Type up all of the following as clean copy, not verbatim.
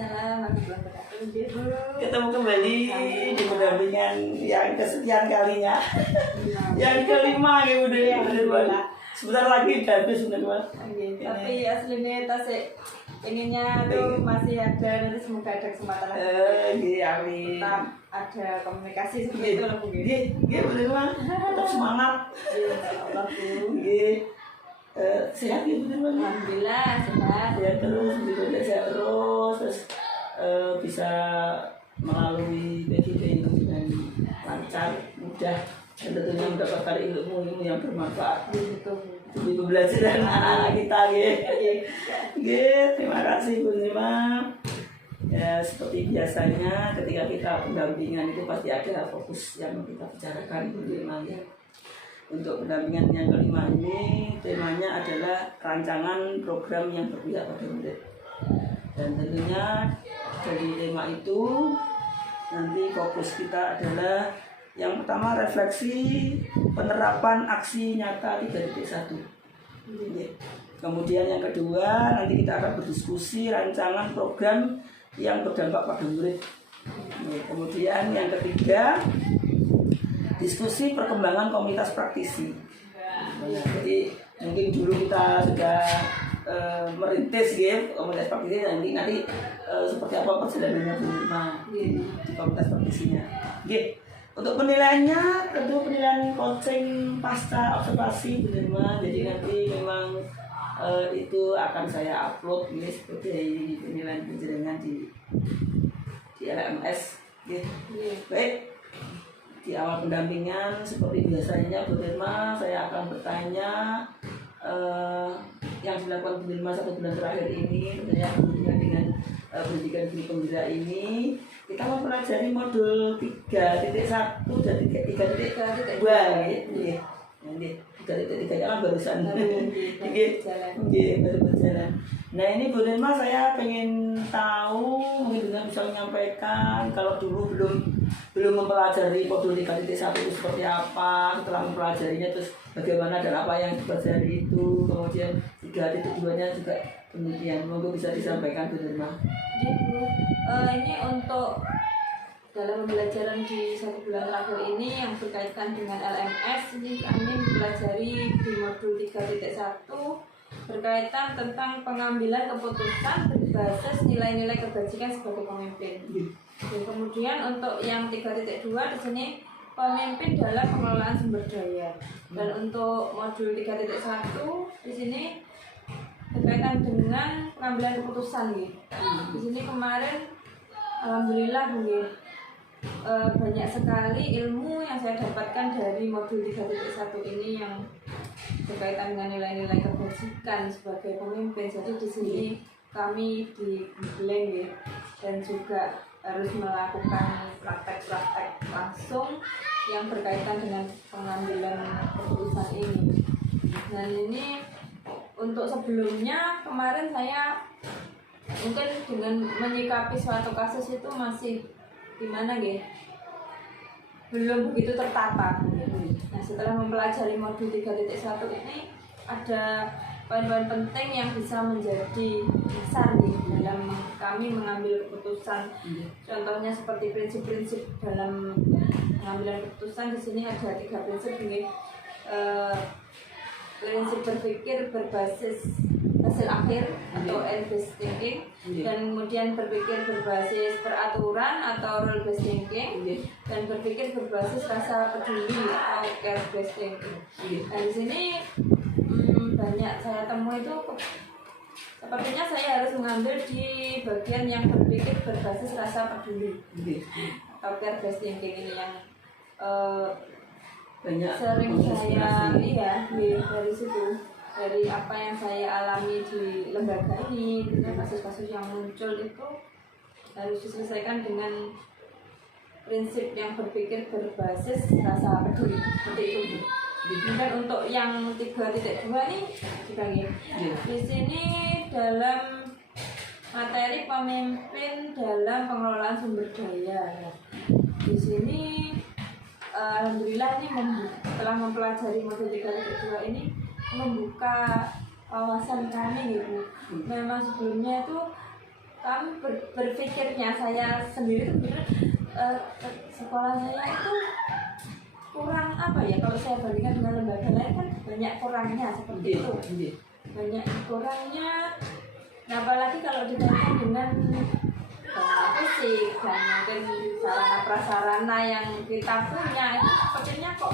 Waalaikumsalam warahmatullahi wabarakatuh. Ketemu kembali di pendampingan yang kesekian kalinya. Yang kelima ya udah ya bener. Sebentar lagi udah habis bener. Tapi aslinya tasik pengennya tuh masih ada, nanti semoga ada kesempatan lagi. Amin. Tetap ada komunikasi seperti itu loh Bu. Iya bener Bang. Tetap semangat. Allah Bu. Sehat ya bener Bang. Alhamdulillah sehat. Sehat terus, sehat terus bisa melalui PGD ini dengan lancar, mudah, dan tentunya mendapatkan ilmu yang bermanfaat di pembelajaran anak-anak kita terima kasih Bu Nima. Ya, seperti biasanya ketika kita pendampingan itu pasti ada fokus yang kita bicarakan Bu Nima. Untuk pendampingan yang kelima ini temanya adalah rancangan program yang berpihak pada murid. Dan tentunya dari tema itu nanti fokus kita adalah yang pertama refleksi penerapan aksi nyata 3.1. Kemudian yang kedua nanti kita akan berdiskusi rancangan program yang berdampak pada murid. Kemudian yang ketiga diskusi perkembangan komunitas praktisi. Jadi mungkin dulu kita sudah merintis komunitas praktisi, nanti seperti apa perjalanannya Bu Nima di komunitas praktisinya. Untuk penilaiannya tentu penilaian coaching pasca observasi Bu Nima. Jadi nanti memang itu akan saya upload seperti penilaian penjaringan di LMS. Baik. Di awal pendampingan seperti biasanya Bu Nima saya akan bertanya yang dilakukan Bu Nima 1 bulan terakhir ini tentunya hubungan dengan pendidikan guru pembela ini. Kita mempelajari modul 3.1 dan 3.2 Nanti 3.3 kan barusan baru berjalan. Nah ini Bu Nima saya pengen tahu, mungkin dengan bisa menyampaikan kalau dulu belum mempelajari modul 3.1 itu seperti apa, setelah mempelajarinya terus bagaimana dan apa yang dipelajari itu, kemudian 3.2-nya juga demikian. Monggo bisa disampaikan Bu Nima. Ini untuk dalam pembelajaran di 1 bulan terakhir ini yang berkaitan dengan LMS, ini kami mempelajari di modul 3.1 berkaitan tentang pengambilan keputusan berbasis nilai-nilai kebajikan sebagai pemimpin. Dan kemudian untuk yang 3.2 di sini pemimpin dalam pengelolaan sumber daya. Dan untuk modul 3.1 di sini berkaitan dengan pengambilan keputusan Di sini kemarin alhamdulillah banyak sekali ilmu yang saya dapatkan dari modul 3.1 ini yang berkaitan dengan nilai-nilai kebajikan sebagai pemimpin. Jadi di sini kami dibimbing dan juga harus melakukan praktek-praktek langsung yang berkaitan dengan pengambilan keputusan ini. Dan ini untuk sebelumnya kemarin saya mungkin dengan menyikapi suatu kasus itu masih gimana belum begitu tertata. Nah setelah mempelajari modul 3.1 ini ada poin-poin penting yang bisa menjadi dasar dalam kami mengambil keputusan. Contohnya seperti prinsip-prinsip dalam pengambilan keputusan. Di sini ada 3 prinsip prinsip berpikir berbasis hasil akhir atau end-based thinking, dan kemudian berpikir berbasis peraturan atau rule-based thinking, dan berpikir berbasis rasa peduli atau care-based thinking. Dan di sini banyak saya temui itu sepertinya saya harus mengambil di bagian yang berpikir berbasis rasa peduli atau care-based thinking ini yang banyak sering saya dari situ, dari apa yang saya alami di lembaga ini, kasus-kasus yang muncul itu harus diselesaikan dengan prinsip yang berpikir berbasis rasa peduli seperti itu. Dan untuk yang 3.2 nih juga di sini dalam materi pemimpin dalam pengelolaan sumber daya. Di sini alhamdulillah ini setelah mempelajari modul 3.2 ini membuka wawasan kami Memang sebelumnya itu kami berpikirnya saya sendiri tuh bener sekolah saya itu kurang apa ya, kalau saya bandingkan dengan lembaga lain kan banyak kurangnya seperti itu, banyak kurangnya. Nah, apalagi kalau dibandingkan dengan fisik dan mungkin sarana prasarana yang kita punya itu sepertinya kok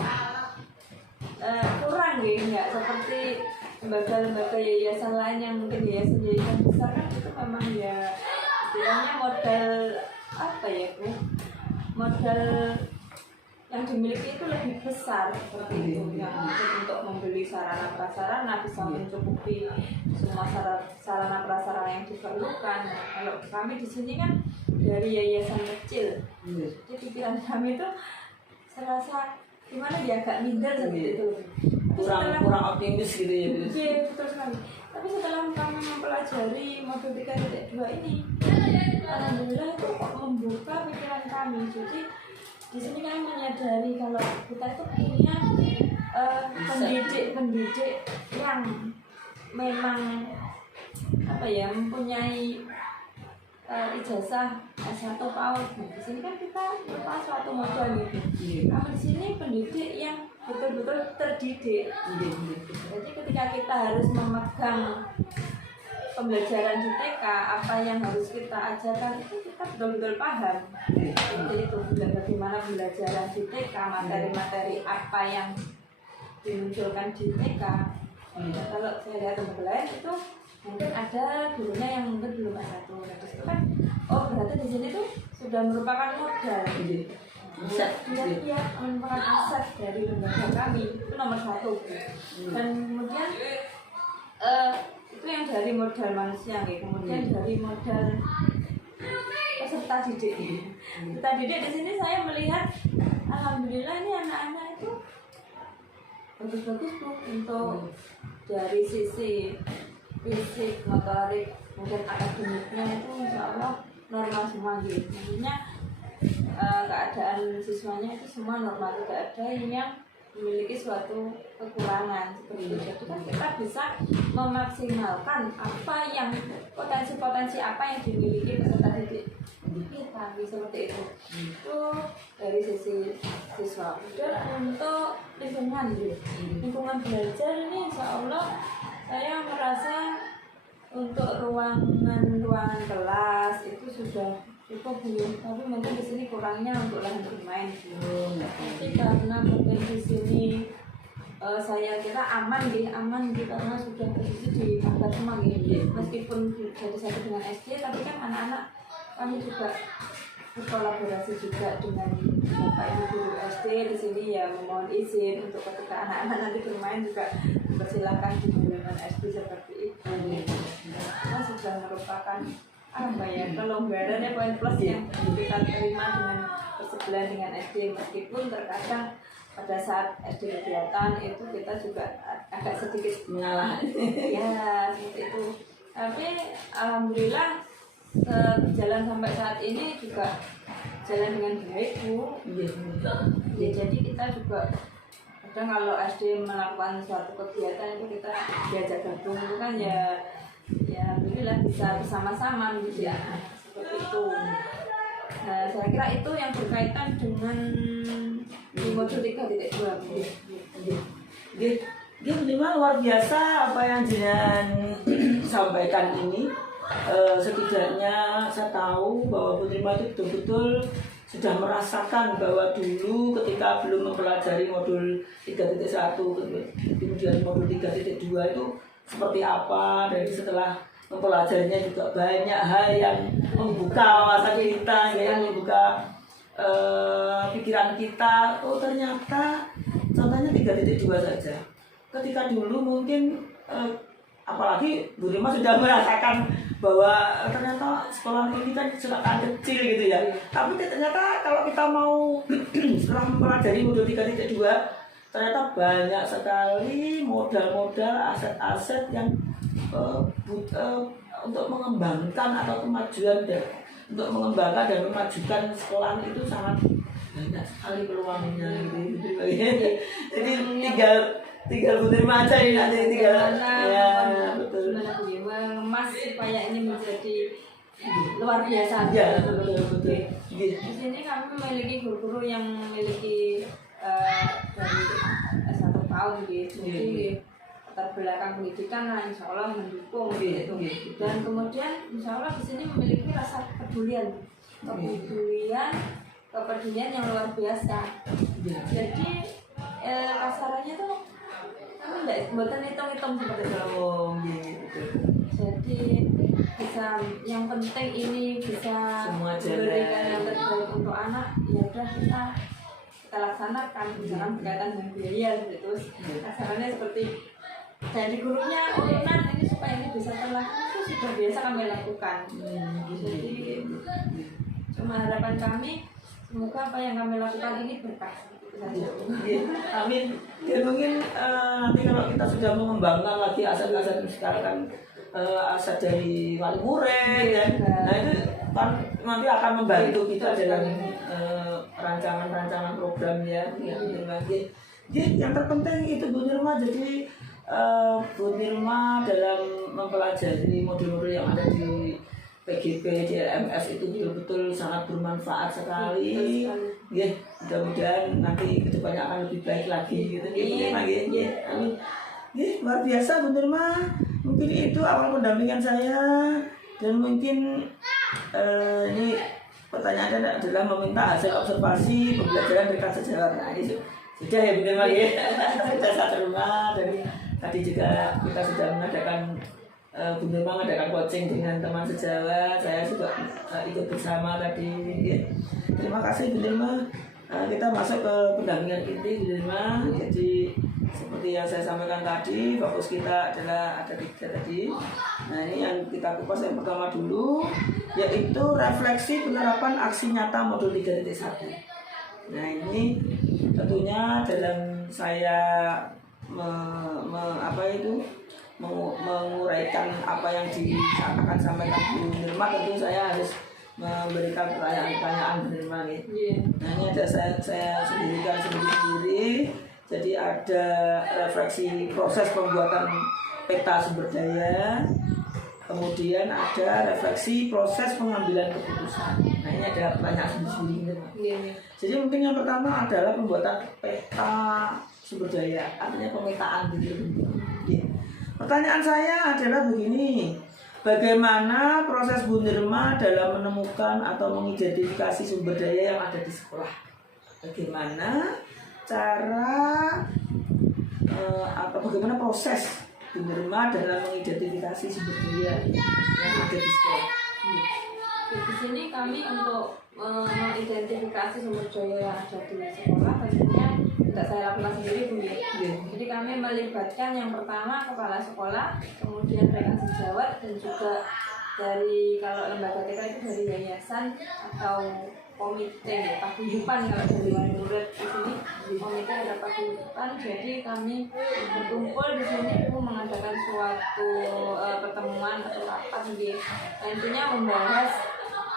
kurang gitu, nggak seperti lembaga-lembaga yayasan lain yang mungkin yayasan besar kan itu memang ya istilahnya modal apa ya Bu, modal yang dimiliki itu lebih besar seperti itu, yang mungkin untuk membeli sarana prasarana bisa mencukupi semua sarana prasarana yang diperlukan. Nah, kalau kami di sini kan dari yayasan kecil, jadi pikiran kami itu serasa gimana dia agak minder seperti itu. Kurang optimis gitu ya. Iya, betul sekali. Tapi setelah kami mempelajari modul 3.2 ini, alhamdulillah itu kok membuka pikiran kami. Jadi di sini kami menyadari kalau kita itu punya pendidik yang memang apa ya, mempunyai ijazah S1 PAUD. Nah, di sini kan kita lupa suatu modal gitu. Kami di sini pendidik yang betul-betul terdidik. Jadi ketika kita harus memegang pembelajaran di TK, apa yang harus kita ajarkan itu kita betul-betul paham. Jadi itu bagaimana pembelajaran di TK, materi-materi apa yang dimunculkan di TK. Kalau saya lihat lembaga lain itu mungkin ada gurunya yang mungkin belum S1. Nah, itu kan oh berarti di sini tuh sudah merupakan modal. Dia merupakan aset dari lembaga kami, itu nomor 1. Dan kemudian itu yang dari modal manusia, kemudian dari modal peserta didik. Peserta didik di sini saya melihat alhamdulillah ini anak-anak itu bagus-bagus Bu, untuk dari sisi fisik, motorik, mungkin akademiknya itu insya Allah normal semua gitu. Maksudnya keadaan siswanya itu semua normal, tidak ada yang memiliki suatu kekurangan seperti itu. Jadi kan kita bisa memaksimalkan apa yang potensi-potensi apa yang dimiliki peserta didik kita, seperti itu. Itu dari sisi siswa. Dan untuk lingkungan belajar ini insya Allah saya merasa untuk ruangan kelas itu sudah cukup belum, tapi mungkin di sini kurangnya untuk lahan bermain. Tapi karena mungkin di sini saya kira aman karena sudah posisi di Manggar semua gitu. Meskipun jadi satu dengan SD, tapi kan anak-anak kami juga berkolaborasi juga dengan Bapak Ibu guru SD di sini, ya memohon izin untuk ketika anak-anak nanti bermain juga persilakan di lingkungan SD seperti itu. Karena sudah merupakan apa ya, kelonggaran ya, poin plus yang kita terima dengan bersebelahan dengan SD, meskipun terkadang pada saat SD kegiatan itu kita juga agak sedikit mengalah ya seperti itu. Tapi alhamdulillah berjalan sampai saat ini juga jalan dengan baik Bu. Ya, jadi kita juga kadang kalau SD melakukan suatu kegiatan itu kita diajak gabung itu kan ya alhamdulillah bisa bersama-sama gitu ya, seperti itu. Nah, saya kira itu yang berkaitan dengan di modul 3.2. Dia minimal luar biasa apa yang Jinan sampaikan ini. Setidaknya saya tahu bahwa Bu Trima itu betul-betul sudah merasakan bahwa dulu ketika belum mempelajari modul 3.1 kemudian modul 3.2 itu seperti apa, dan setelah mempelajarinya juga banyak hal yang membuka wawasan kita, yang membuka pikiran kita. Oh ternyata contohnya 3.2 saja. Ketika dulu mungkin apalagi Bu Rima sudah merasakan bahwa ternyata sekolah ini kan sekolah kecil gitu ya. Tapi ternyata kalau kita mau setelah mempelajari modul 3.2 ternyata banyak sekali modal-modal, aset-aset yang untuk mengembangkan atau kemajuan dan untuk mengembangkan dan memajukan sekolah itu sangat banyak sekali peluangnya gitu. Jadi tinggal Bu Trima aja ini nanti tinggal ya betul. Mengemas supaya ini menjadi luar biasa. Ya, betul. Di sini kami memiliki guru-guru yang memiliki dari S1 tahun gitu. Jadi latar belakang pendidikan lah insya Allah mendukung gitu. Dan kemudian insya Allah di sini memiliki rasa kepedulian yang luar biasa. Jadi kasarannya tuh kami nggak buatan hitung-hitung seperti itu. Jadi bisa yang penting ini bisa Semua memberikan yang terbaik untuk anak, ya udah kita laksanakan. Misalkan berkaitan dengan biaya gitu, kasarannya seperti dari gurunya ini supaya ini bisa terlaksana itu sudah biasa kami lakukan. Jadi cuma harapan kami semoga apa yang kami lakukan ini berkah. Amin. Ya mungkin nanti kalau kita sudah mengembangkan lagi aset-aset sekarang kan aset dari wali murid ya. Nah itu kan nanti akan membantu kita dalam rancangan program ya. Jadi yang terpenting itu Bu Nirma, jadi Bu Nirma dalam mempelajari modul-modul yang ada di PGP, di LMS itu betul-betul sangat bermanfaat sekali. Ya, mudah-mudahan nanti kedepannya akan lebih baik lagi gitu. Amin. Luar biasa Bu Nirma. Mungkin itu awal pendampingan saya, dan mungkin ini pertanyaannya adalah meminta hasil observasi pembelajaran dekat sejawat. Nah itu sudah ya Bu Nirma ya. Sudah satu rumah, dan tadi juga kita sudah mengadakan Bu Nirma mengadakan coaching dengan teman sejawat. Saya juga ikut bersama tadi. Ya. Terima kasih Bu Nirma. Kita masuk ke pendampingan inti Bu Nirma. Jadi seperti yang saya sampaikan tadi, fokus kita adalah ada 3 tadi. Nah ini yang kita kupas yang pertama dulu, yaitu refleksi penerapan aksi nyata modul 3.1. Nah ini tentunya dalam saya menguraikan apa yang akan sampaikan Bu Nirma, tentu saya harus memberikan pertanyaan-pertanyaan Bu Nirma nih. Nah ini ada saya sendirikan sendiri. Jadi ada refleksi proses pembuatan peta sumber daya, kemudian ada refleksi proses pengambilan keputusan. Nah ini ada pertanyaan sendiri. Jadi mungkin yang pertama adalah pembuatan peta sumber daya, artinya pemetaan gitu. Pertanyaan saya adalah begini, bagaimana proses Bu Nirma dalam menemukan atau mengidentifikasi sumber daya yang ada di sekolah? Bagaimana cara atau bagaimana proses Bu Nirma dalam mengidentifikasi sumber daya yang ada di sekolah? Di sini kami untuk mengidentifikasi sumber daya yang ada di sekolah tentunya tidak saya lakukan sendiri Bu. Jadi kami melibatkan yang pertama kepala sekolah, kemudian rekan sejawat, dan juga dari kalau lembaga kita itu dari yayasan atau komite paguyuban. Kalau dari wali murid di sini komite ada paguyuban. Jadi kami berkumpul di sini untuk mengadakan suatu pertemuan atau rapat gitu. Intinya membahas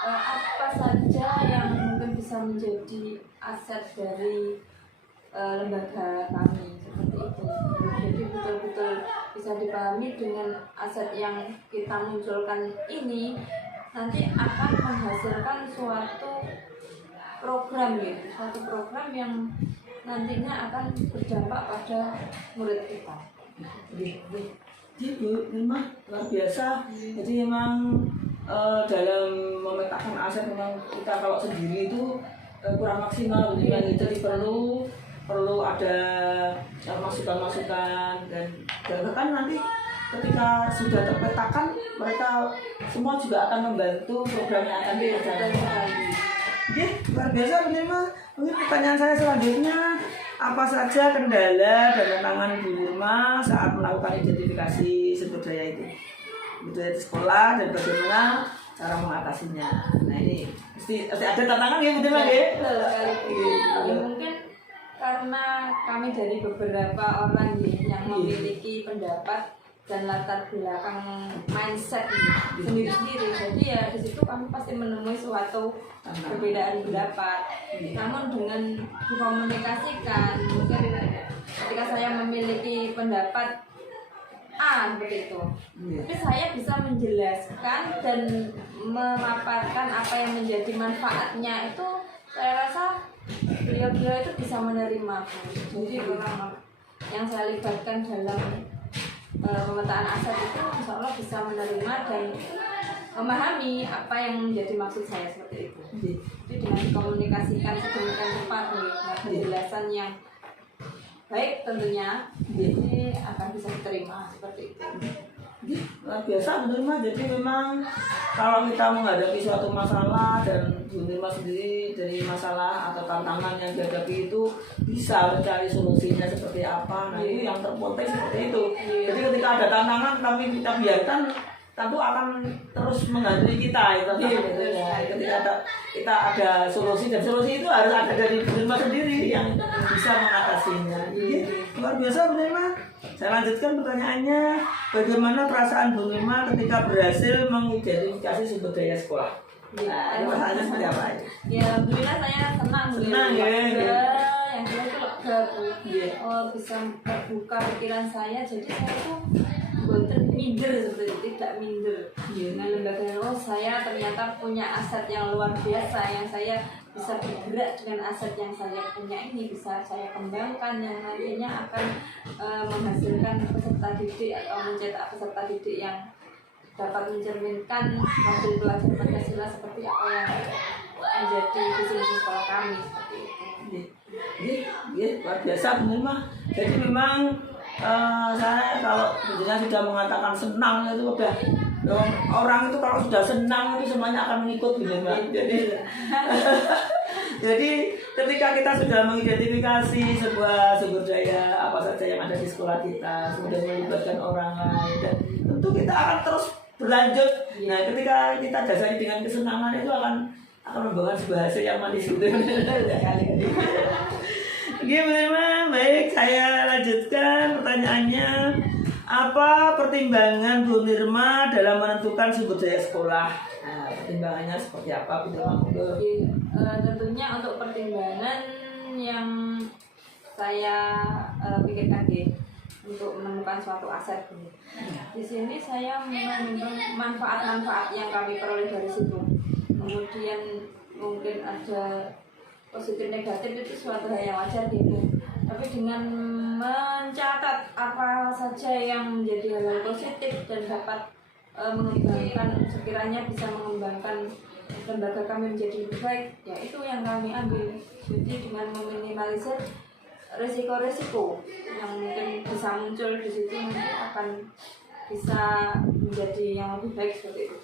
apa saja yang mungkin bisa menjadi aset dari lembaga kami seperti itu. Jadi betul-betul bisa dipahami dengan aset yang kita munculkan ini nanti akan menghasilkan suatu program gitu, suatu program yang nantinya akan berdampak pada murid kita. Jadi Bu Nirma luar biasa. Jadi memang dalam memetakan aset memang kita kalau sendiri itu kurang maksimal. Jadi perlu ada masukan-masukan, dan bahkan nanti ketika sudah terpetakan mereka semua juga akan membantu program yang akan dijalankan. Oke, luar biasa Bu Nirma. Mungkin pertanyaan saya selanjutnya, apa saja kendala dan tantangan Bu Nirma saat melakukan identifikasi sumber daya itu? Sumber daya di sekolah, dan bagaimana cara mengatasinya? Nah ini mesti ada tantangan ya Bu Nirma ya? Betul sekali. Mungkin karena kami dari beberapa orang yang memiliki pendapat dan latar belakang mindset sendiri-sendiri, jadi ya di situ kami pasti menemui suatu perbedaan pendapat. Namun dengan dikomunikasikan, mungkin ketika saya memiliki pendapat A seperti itu. Iya. Tapi saya bisa menjelaskan dan memaparkan apa yang menjadi manfaatnya itu, saya rasa beliau-beliau itu bisa menerima. Jadi memang yang saya libatkan dalam pemetaan aset itu insya Allah bisa menerima dan memahami apa yang menjadi maksud saya seperti itu. Jadi dengan dikomunikasikan sedemikian rupa dengan penjelasan yang baik tentunya, jadi akan bisa diterima seperti itu. Luar biasa Bu Nirma. Jadi memang kalau kita menghadapi suatu masalah dan Bu Nirma sendiri dari masalah atau tantangan yang dihadapi itu bisa mencari solusinya seperti apa. Nah itu yang terpenting seperti itu. Jadi ketika ada tantangan tapi kita biarkan, tentu akan terus menghantui kita itu. Ketika kita ada solusi, dan solusi itu harus ada dari Bu Nirma sendiri yang bisa mengatasinya. Luar biasa Bu Nirma. Saya lanjutkan pertanyaannya, bagaimana perasaan Bu Nirma ketika berhasil mengidentifikasi sumber daya sekolah? Nah, ini perasaannya seperti apa? Ya, alhamdulillah saya senang. Senang ya. Yang saya itu lega Bu. Bisa terbuka pikiran saya, jadi saya tuh boten minder seperti itu, tidak minder. Dengan lembaga saya ternyata punya aset yang luar biasa yang saya bisa bergerak dengan aset yang saya punya ini, bisa saya kembangkan yang nantinya akan menghasilkan peserta didik atau mencetak peserta didik yang dapat mencerminkan hasil belajar Pancasila seperti apa yang menjadi visi misi sekolah kami seperti itu. Luar biasa Bu Nirma. Jadi memang saya kalau sebenarnya sudah mengatakan senang itu udah, orang itu kalau sudah senang itu semuanya akan mengikut Bu Nirma. Jadi ketika kita sudah mengidentifikasi sebuah sumber daya apa saja yang ada di sekolah kita, kemudian melibatkan orang lain, dan tentu kita akan terus berlanjut. Nah ketika kita dasari dengan kesenangan itu akan membawa sebuah hasil yang manis. Gimana? Baik, saya lanjutkan pertanyaannya. Apa pertimbangan Bu Nirma dalam menentukan sumber daya sekolah? Nah, pertimbangannya seperti apa Bu Nirma? Tentunya untuk pertimbangan yang saya pikirkan untuk menemukan suatu aset. Di sini saya menentukan manfaat-manfaat yang kami peroleh dari situ. Kemudian mungkin ada positif negatif, itu suatu hal yang wajar gitu. Tapi dengan mencatat apa saja yang menjadi hal positif dan dapat mengembangkan, sekiranya bisa mengembangkan lembaga kami menjadi lebih baik, ya itu yang kami ambil. Jadi dengan meminimalisir resiko-resiko yang mungkin bisa muncul di situ, nanti akan bisa menjadi yang lebih baik seperti itu.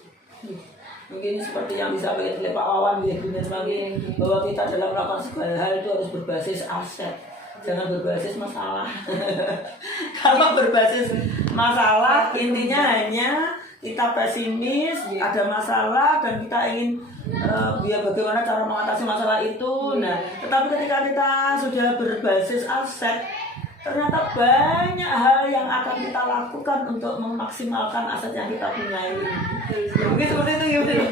Mungkin seperti yang disampaikan oleh Pak Wawan bahwa kita dalam melakukan segala hal itu harus berbasis aset, jangan berbasis masalah. Kalau berbasis masalah intinya hanya kita pesimis, ada masalah dan kita ingin bagaimana cara mengatasi masalah itu. Nah, tetapi ketika kita sudah berbasis aset, ternyata banyak hal yang akan kita lakukan untuk memaksimalkan aset yang kita punya ini. Mungkin seperti itu ya Bu Nirma.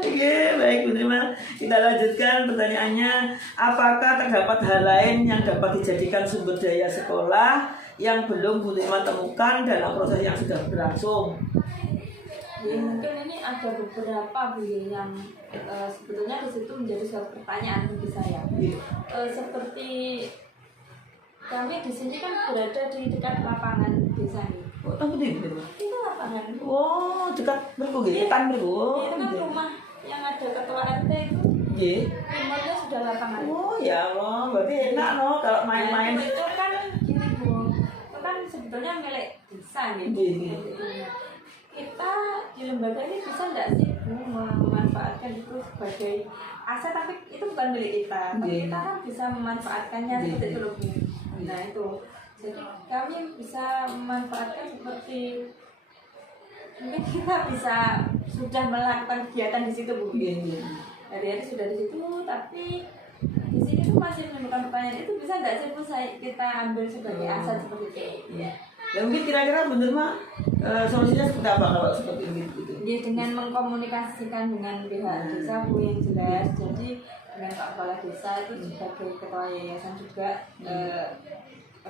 Oke, baik Bu Nirma. Kita lanjutkan pertanyaannya. Apakah terdapat hal lain yang dapat dijadikan sumber daya sekolah yang belum Bu Nirma temukan dalam proses yang sudah berlangsung? Ya, mungkin ini ada beberapa Bu yang sebetulnya di situ menjadi suatu pertanyaan bagi saya. Seperti kami di sini kan berada di dekat lapangan desa ini. Oh, tahu betul. Itu lapangan. Oh, dekat berbugi, kan berbugi. Itu kan rumah yang ada ketua RT itu. Iya. Timurnya sudah lapangan. Oh ya Allah, berarti enak loh kalau main-main. Itu kan gini Bu, itu kan sebetulnya milik desa gitu. Kita di lembaga ini bisa nggak sih Bu memanfaatkan itu sebagai aset, tapi itu bukan milik kita, tapi kita kan bisa memanfaatkannya seperti itu loh Bu. Nah itu, jadi kami bisa memanfaatkan seperti mungkin kita bisa sudah melakukan kegiatan di situ Bu. Hari-hari sudah di situ, tapi di sini tuh masih menimbulkan pertanyaan, itu bisa nggak sih Bu kita ambil sebagai aset seperti itu? Ya mungkin kira-kira bener mah solusinya seperti apa kalau seperti itu? Ya dengan mengkomunikasikan dengan pihak desa Bu yang jelas. Jadi dengan Pak Kepala Desa itu sebagai ketua yayasan juga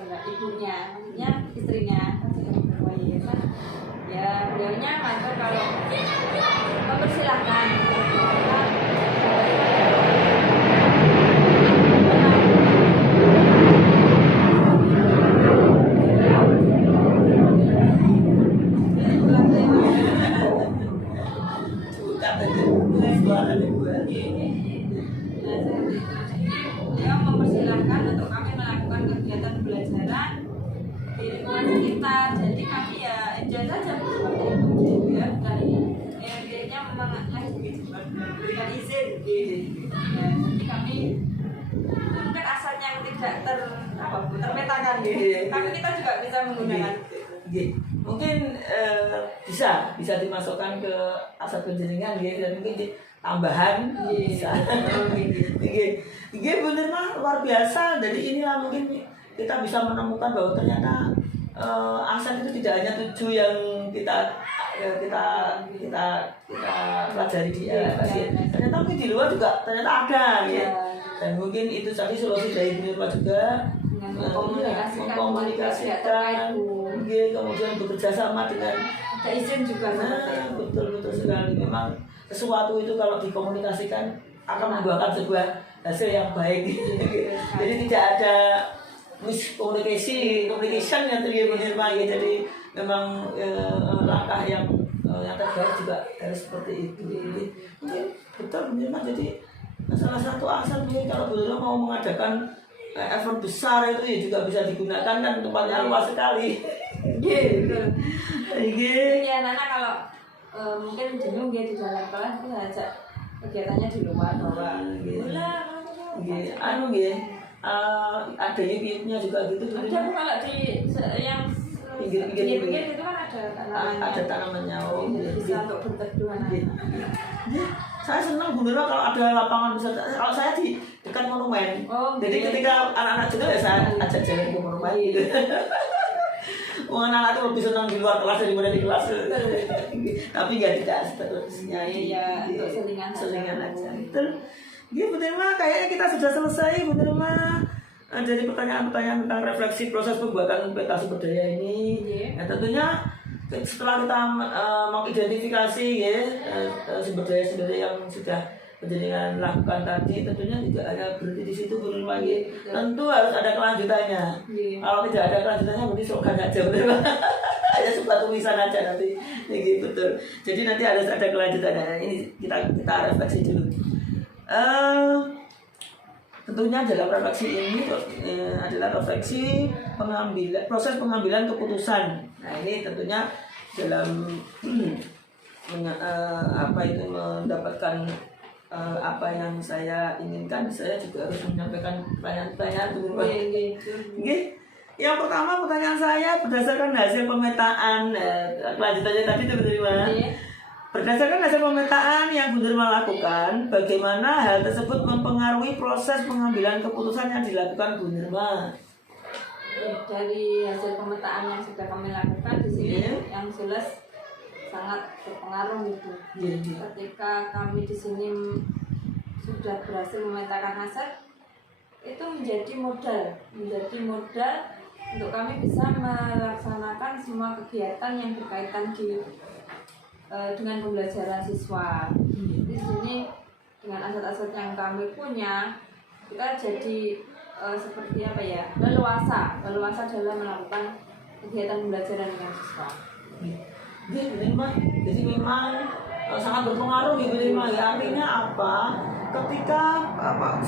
ibunya, maksudnya istrinya kan sudah ketua yayasan. Ya beliaunya matur kalau mempersilahkan beliau mempersilahkan untuk kami melakukan kegiatan pembelajaran di lingkungan sekitar. Jadi kami ya enjoy saja seperti itu. Ya, dari akhirnya memang berikan izin. Ya, jadi kami mungkin asalnya yang tidak terpetakan. Tapi kita juga bisa menggunakan. Mungkin bisa dimasukkan ke aset penjaringan dan mungkin tambahan bisa. Bener mah luar biasa. Jadi inilah mungkin kita bisa menemukan bahwa ternyata aset itu tidak hanya 7 yang kita pelajari di ternyata mungkin di luar juga ternyata ada ya. Dan mungkin itu tadi solusi dari Bunirma juga mengkomunikasikan, kemudian bekerja sama dengan ada izin juga. Betul sekali. Memang sesuatu itu kalau dikomunikasikan akan membuahkan sebuah hasil yang baik. Jadi tidak ada communication yang terjadi Bunirma ya. Jadi memang langkah yang terbaik juga harus seperti itu. Mungkin betul Bunirma. Jadi salah satu asal mungkin kalau Bunirma mau mengadakan event besar itu ya juga bisa digunakan kan, tempatnya luas sekali. Betul. Ya anak-anak kalau mungkin jenuh dia di dalam kelas itu ajak kegiatannya di luar bawah. Ada YouTube-nya juga gitu. Ada kalau di yang pinggir-pinggir itu kan ada tanamannya. Bisa untuk berteduh anak-anak. Saya senang Bunirma kalau ada lapangan besar. Kalau saya di dekat monumen. Jadi ketika anak-anak jenuh ya saya ajak jalan ke monumen gitu. Anak-anak itu lebih senang di luar kelas daripada di kelas. Tapi ya tidak seterusnya. Iya, untuk selingan aja. Betul. Bunirma kayaknya kita sudah selesai Bunirma. Jadi pertanyaan-pertanyaan tentang refleksi proses pembuatan peta sumber daya ini. Ya, tentunya setelah kita mengidentifikasi sumber daya yang sudah penjaringan lakukan tadi, tentunya tidak hanya berhenti di situ Bunirma. Tentu harus ada kelanjutannya. Kalau tidak ada kelanjutannya berarti slogan aja Bunirma. Hanya sebuah tulisan aja nanti. Betul. Jadi nanti harus ada kelanjutannya. Ini kita refleksi dulu. Tentunya dalam refleksi ini adalah refleksi proses pengambilan keputusan. Nah ini tentunya dalam mendapatkan apa yang saya inginkan, saya juga harus menyampaikan pertanyaan-pertanyaan. Yang pertama pertanyaan saya berdasarkan hasil pemetaan kelanjutannya tadi itu Bunirma. Berdasarkan hasil pemetaan yang Bunirma lakukan, bagaimana hal tersebut mempengaruhi proses pengambilan keputusan yang dilakukan Bunirma? Dari hasil pemetaan yang sudah kami lakukan di sini, yang jelas sangat berpengaruh gitu. Ketika kami di sini sudah berhasil memetakan aset, itu menjadi modal untuk kami bisa melaksanakan semua kegiatan yang berkaitan dengan pembelajaran siswa. Di sini dengan aset-aset yang kami punya, kita jadi seperti leluasa dalam melakukan kegiatan pembelajaran dengan siswa. Jadi memang sangat berpengaruh di Bunirma. Artinya apa? Ketika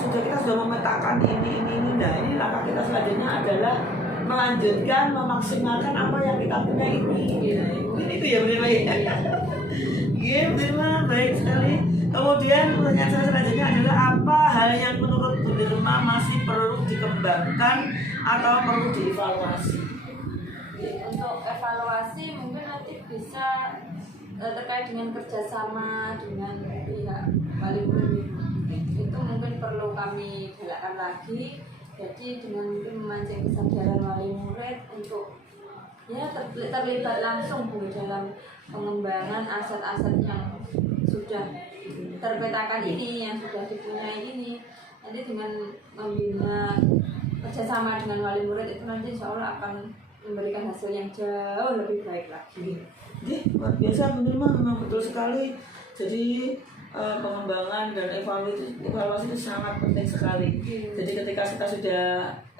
kita sudah memetakan ini, nah ini langkah kita selanjutnya adalah melanjutkan, memaksimalkan apa yang kita punya ini. Mungkin itu ya Bunirma ya. Bunirma baik sekali. Kemudian pertanyaan saya selanjutnya adalah apa hal yang menurut Bunirma masih perlu dikembangkan atau perlu dievaluasi? Untuk evaluasi mungkin nanti bisa terkait dengan kerjasama dengan pihak wali murid. Itu mungkin perlu kami galakkan lagi. Jadi dengan mungkin memancing kesadaran wali murid untuk terlibat langsung dalam pengembangan aset-aset yang sudah terpetakan ini, yang sudah dipunyai ini. Nanti dengan membina kerjasama dengan wali murid itu nanti insya Allah akan memberikan hasil yang jauh lebih baik lagi. Jadi luar biasa Bu Nirma, memang betul sekali. Jadi pengembangan dan evaluasi itu sangat penting sekali. Jadi ketika kita sudah,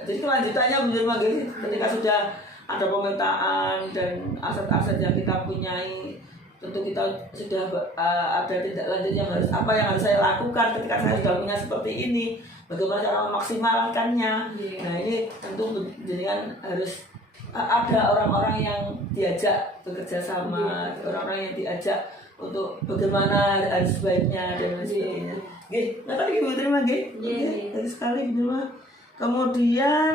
jadi kelanjutannya Bu Nirma, ketika sudah ada pemetaan dan aset-aset yang kita punyai, tentu kita sudah ada tindak lanjut yang harus saya lakukan ketika saya sudah punya seperti ini, bagaimana cara memaksimalkannya. Nah ini tentu jenengan harus ada orang-orang yang diajak bekerja sama, orang-orang yang diajak untuk bagaimana harus sebaiknya dan lain sebagainya. Nah tadi Bu terima dari sekali Bu Nirma. Kemudian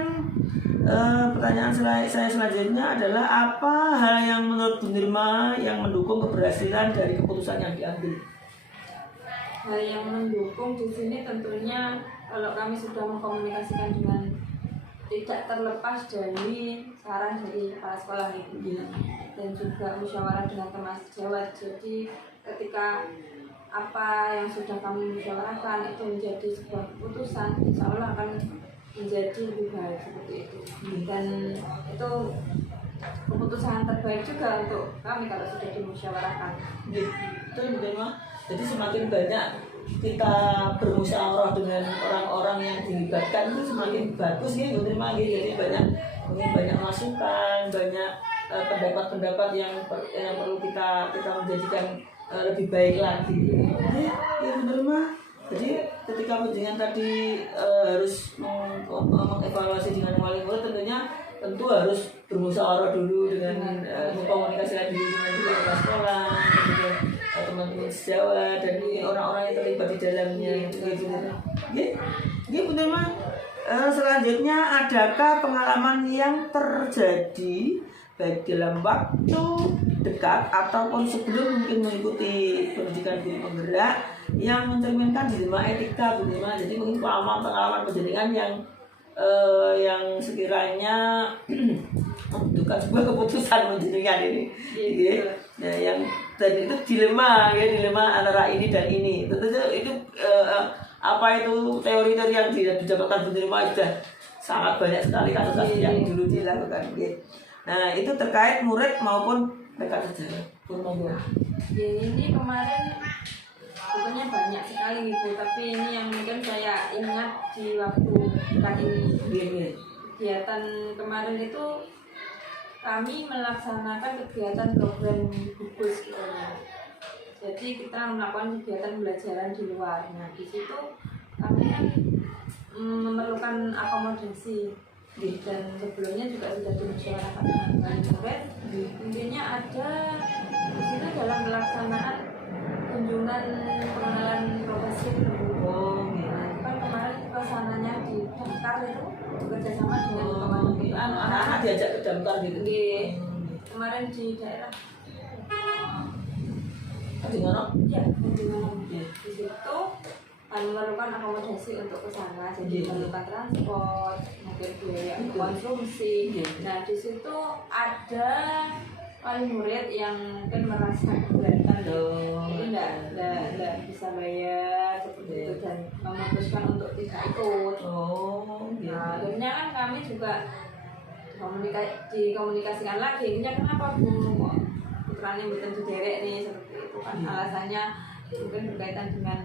pertanyaan saya selanjutnya adalah apa hal yang menurut Bu Nirma yang mendukung keberhasilan dari keputusan yang diambil? Hal yang mendukung di sini tentunya kalau kami sudah mengkomunikasikan dengan, tidak terlepas dari saran dari kepala sekolah itu dan juga musyawarah dengan teman sejawat. Jadi ketika apa yang sudah kami musyawarahkan itu menjadi sebuah keputusan, insya Allah akan menjadi lebih baik seperti itu. Dan itu keputusan terbaik juga untuk kami kalau sudah dimusyawarahkan. Betul Bu Nirma. Jadi semakin banyak kita bermusyawarah dengan orang-orang yang dilibatkan itu semakin bagus Bu Nirma. Jadi banyak masukan, banyak pendapat-pendapat yang perlu kita menjadikan lebih baik lagi. Ya Bu Nirma. Jadi ketika penjenengan tadi harus mengevaluasi dengan wali murid, tentu harus bermusyawarah dulu dengan mengkomunikasikan dulu dengan kepala sekolah, kemudian teman-teman sejawat dan orang-orang yang terlibat di dalamnya. Bu Nirma, selanjutnya adakah pengalaman yang terjadi baik dalam waktu dekat ataupun sebelum mungkin mengikuti pendidikan guru penggerak yang mencerminkan dilema etika Bu Nirma? Jadi mungkin pengalaman pendidikan yang sekiranya membutuhkan sebuah keputusan pendidikan ini. Nah, yang tadi itu dilema antara ini dan ini. Tentunya itu apa itu teori-teori yang didapatkan Bu Nirma sudah sangat banyak sekali kasus-kasus yang dulu dilakukan. Nah itu terkait murid maupun rekan sejarah. Ini kemarin pokoknya banyak sekali Bu, tapi ini yang mungkin saya ingat di waktu dekat ini. Kegiatan kemarin itu kami melaksanakan kegiatan program gugus gitu. Jadi kita melakukan kegiatan pembelajaran di luar. Nah di situ kami kan memerlukan akomodasi. Dan sebelumnya juga sudah dimusyawarahkan dengan wali murid. Intinya ada di situ dalam pelaksanaan kunjungan pengenalan profesi dulu. Kan kemarin suasananya di Damkar itu bekerjasama dengan teman-teman anak-anak diajak ke Damkar gitu. Kemarin di daerah di mana? Ya, di mana? Di situ memerlukan akomodasi untuk ke sana, jadi memerlukan transport, mungkin biaya konsumsi. Nah di situ ada wali murid yang mungkin merasa keberatan, jadi nggak bisa bayar seperti itu dan memutuskan untuk tidak ikut. Nah akhirnya kan kami juga dikomunikasikan lagi, ini kenapa Bu putranya bukan derek nih seperti itu kan alasannya mungkin berkaitan dengan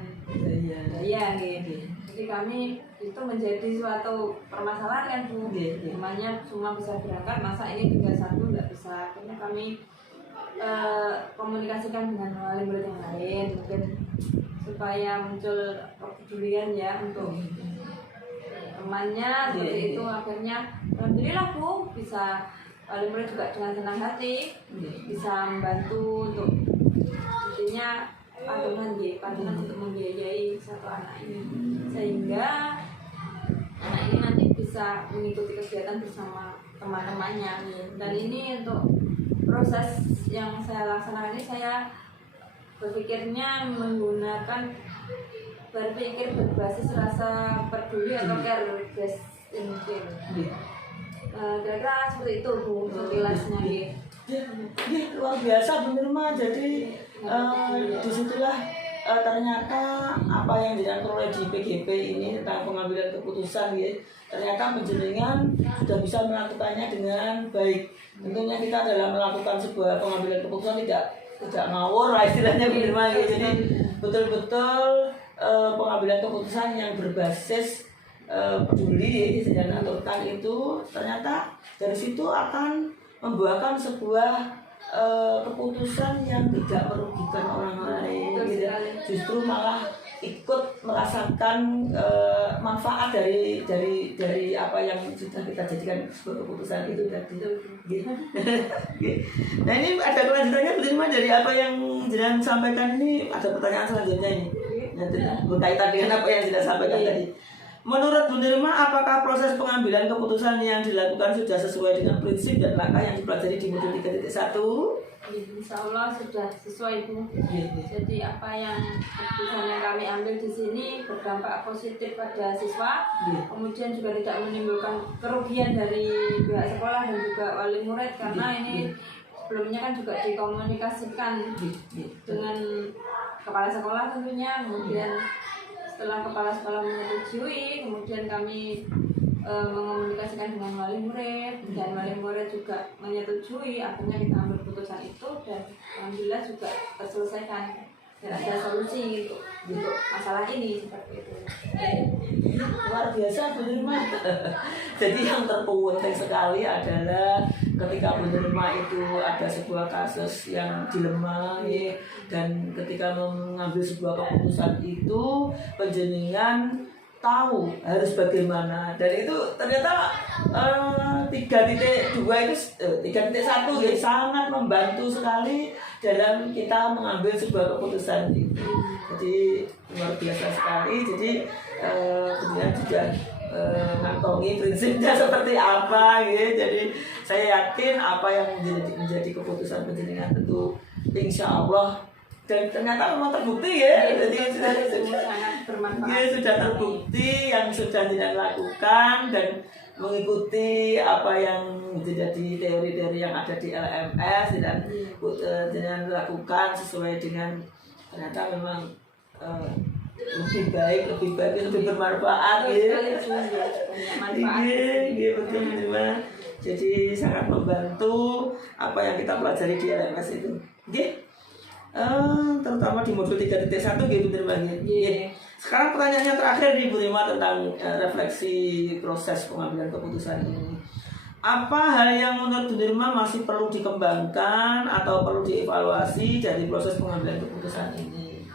daya gitu. Jadi kami itu menjadi suatu permasalahan Bu. Namanya semua bisa berangkat, masa ini tinggal satu nggak bisa. Akhirnya kami komunikasikan dengan wali murid yang lain mungkin supaya muncul kepedulian ya untuk temannya seperti itu. Akhirnya alhamdulillah Bu bisa wali murid juga dengan senang hati bisa membantu untuk intinya patungan untuk membiayai satu anak ini sehingga anak ini nanti bisa mengikuti kegiatan bersama teman-temannya. Dan ini untuk proses yang saya laksanakan ini saya berpikirnya menggunakan berpikir berbasis rasa peduli atau care based thinking. Kira-kira seperti itu Bu sekilasnya luar biasa Bu Nirma. Jadi disitulah ternyata apa yang dilakukan oleh di PGP ini tentang pengambilan keputusan ya, ternyata penjenengan sudah bisa melakukannya dengan baik. Tentunya kita dalam melakukan sebuah pengambilan keputusan tidak ngawur lah istilahnya begitu ya. Jadi betul-betul pengambilan keputusan yang berbasis peduli dan aturkan itu ternyata dari situ akan membuahkan sebuah keputusan yang tidak merugikan orang lain gitu. Justru malah ikut merasakan manfaat dari apa yang sudah kita jadikan sebuah keputusan itu tadi. Gitu. Nah ini ada kelanjutannya dari apa yang jenengan sampaikan ini, ada pertanyaan selanjutnya ini berkaitan dengan apa yang sudah sampaikan tadi. Menurut Bu Nirma, apakah proses pengambilan keputusan yang dilakukan sudah sesuai dengan prinsip dan langkah yang dipelajari di modul 3.1? Insya Allah sudah sesuai Bu. Jadi apa yang keputusan yang kami ambil di sini berdampak positif pada siswa, kemudian juga tidak menimbulkan kerugian dari pihak sekolah dan juga wali murid, karena ini sebelumnya kan juga dikomunikasikan dengan kepala sekolah tentunya, kemudian setelah kepala sekolah menyetujui, kemudian kami mengomunikasikan dengan wali murid, dan wali murid juga menyetujui, akhirnya kita ambil keputusan itu dan alhamdulillah juga terselesaikan dan ada solusi untuk masalah ini seperti itu. Luar biasa Bu Nirma. Jadi yang terpenting sekali adalah ketika Bu Nirma itu ada sebuah kasus yang dilema ya, dan ketika mengambil sebuah keputusan itu penjenengan tahu harus bagaimana, dan itu ternyata 3.2 itu 3.1 ya, sangat membantu sekali dalam kita mengambil sebuah keputusan itu. Jadi luar biasa sekali. Jadi kemudian juga ngantongi prinsipnya seperti apa ya. Jadi saya yakin apa yang menjadi keputusan penjenengan tentu insya Allah, dan ternyata memang terbukti ya. Jadi sangat bermanfaat. Ya, sudah terbukti yang sudah dilakukan dan mengikuti apa yang menjadi teori-teori yang ada di LMS dan dengan lakukan sesuai dengan, ternyata memang lebih baik, lebih bermanfaat ya. Iya, betul. Jadi sangat membantu apa yang kita pelajari di LMS itu. Oke. Terutama di modul 3.1 gitu terbagi. Sekarang pertanyaan yang terakhir di Bu Nirma tentang refleksi proses pengambilan keputusan ini. Apa hal yang menurut Bu Nirma masih perlu dikembangkan atau perlu dievaluasi dari proses pengambilan keputusan ini?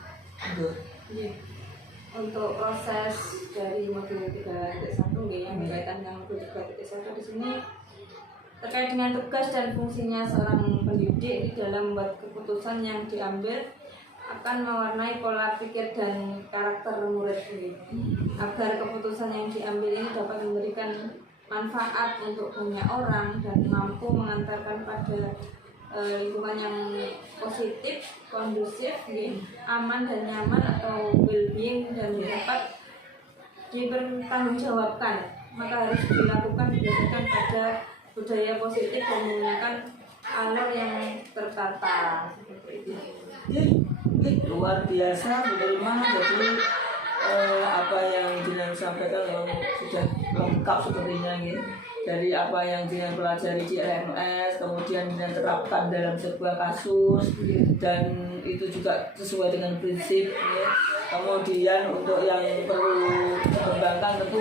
Untuk proses dari modul 3.1 yang berkaitan dengan modul 3.1 di sini terkait dengan tugas dan fungsinya seorang pendidik di dalam membuat keputusan yang diambil akan mewarnai pola pikir dan karakter murid ini, agar keputusan yang diambil ini dapat memberikan manfaat untuk banyak orang dan mampu mengantarkan pada lingkungan yang positif, kondusif, aman dan nyaman atau well-being, dan dapat dipertanggungjawabkan. Maka harus dilakukan berdasarkan pada budaya positif dan menggunakan alur yang tertata seperti itu. Luar biasa Bu Nirma. Jadi apa yang jenengan sampaikan sudah lengkap sepertinya ya. Dari apa yang jenengan pelajari di LMS, kemudian jenengan terapkan dalam sebuah kasus, dan itu juga sesuai dengan prinsip ya. Kemudian untuk yang perlu dikembangkan tentu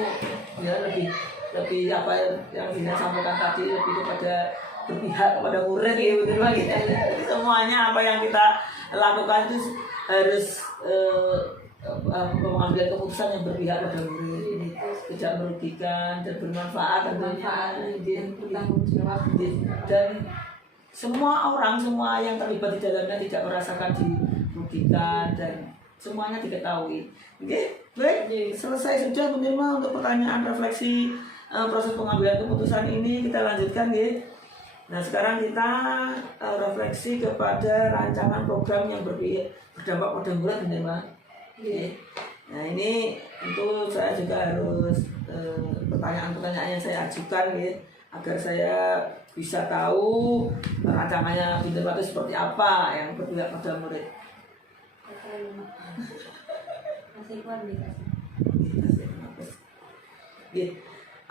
ya lebih apa yang jenengan sampaikan tadi, lebih kepada berpihak kepada murid ya betul lagi. Semuanya apa yang kita lakukan itu harus mengambil keputusan yang berpihak pada murid ini, tidak merugikan dan bermanfaat dan bertanggung jawab, dan semua orang, semua yang terlibat di dalamnya tidak merasakan dirugikan dan semuanya diketahui. Oke, baik, selesai sudah Bu Nirma untuk pertanyaan refleksi proses pengambilan keputusan ini. Kita lanjutkan ya. Nah sekarang kita refleksi kepada rancangan program yang berdampak pada murid Bu Nirma. Nah ini tentu saya juga harus pertanyaan-pertanyaan yang saya ajukan ya, agar saya bisa tahu rancangannya Bu Nirma itu seperti apa yang berpihak pada murid. Masih kualitas.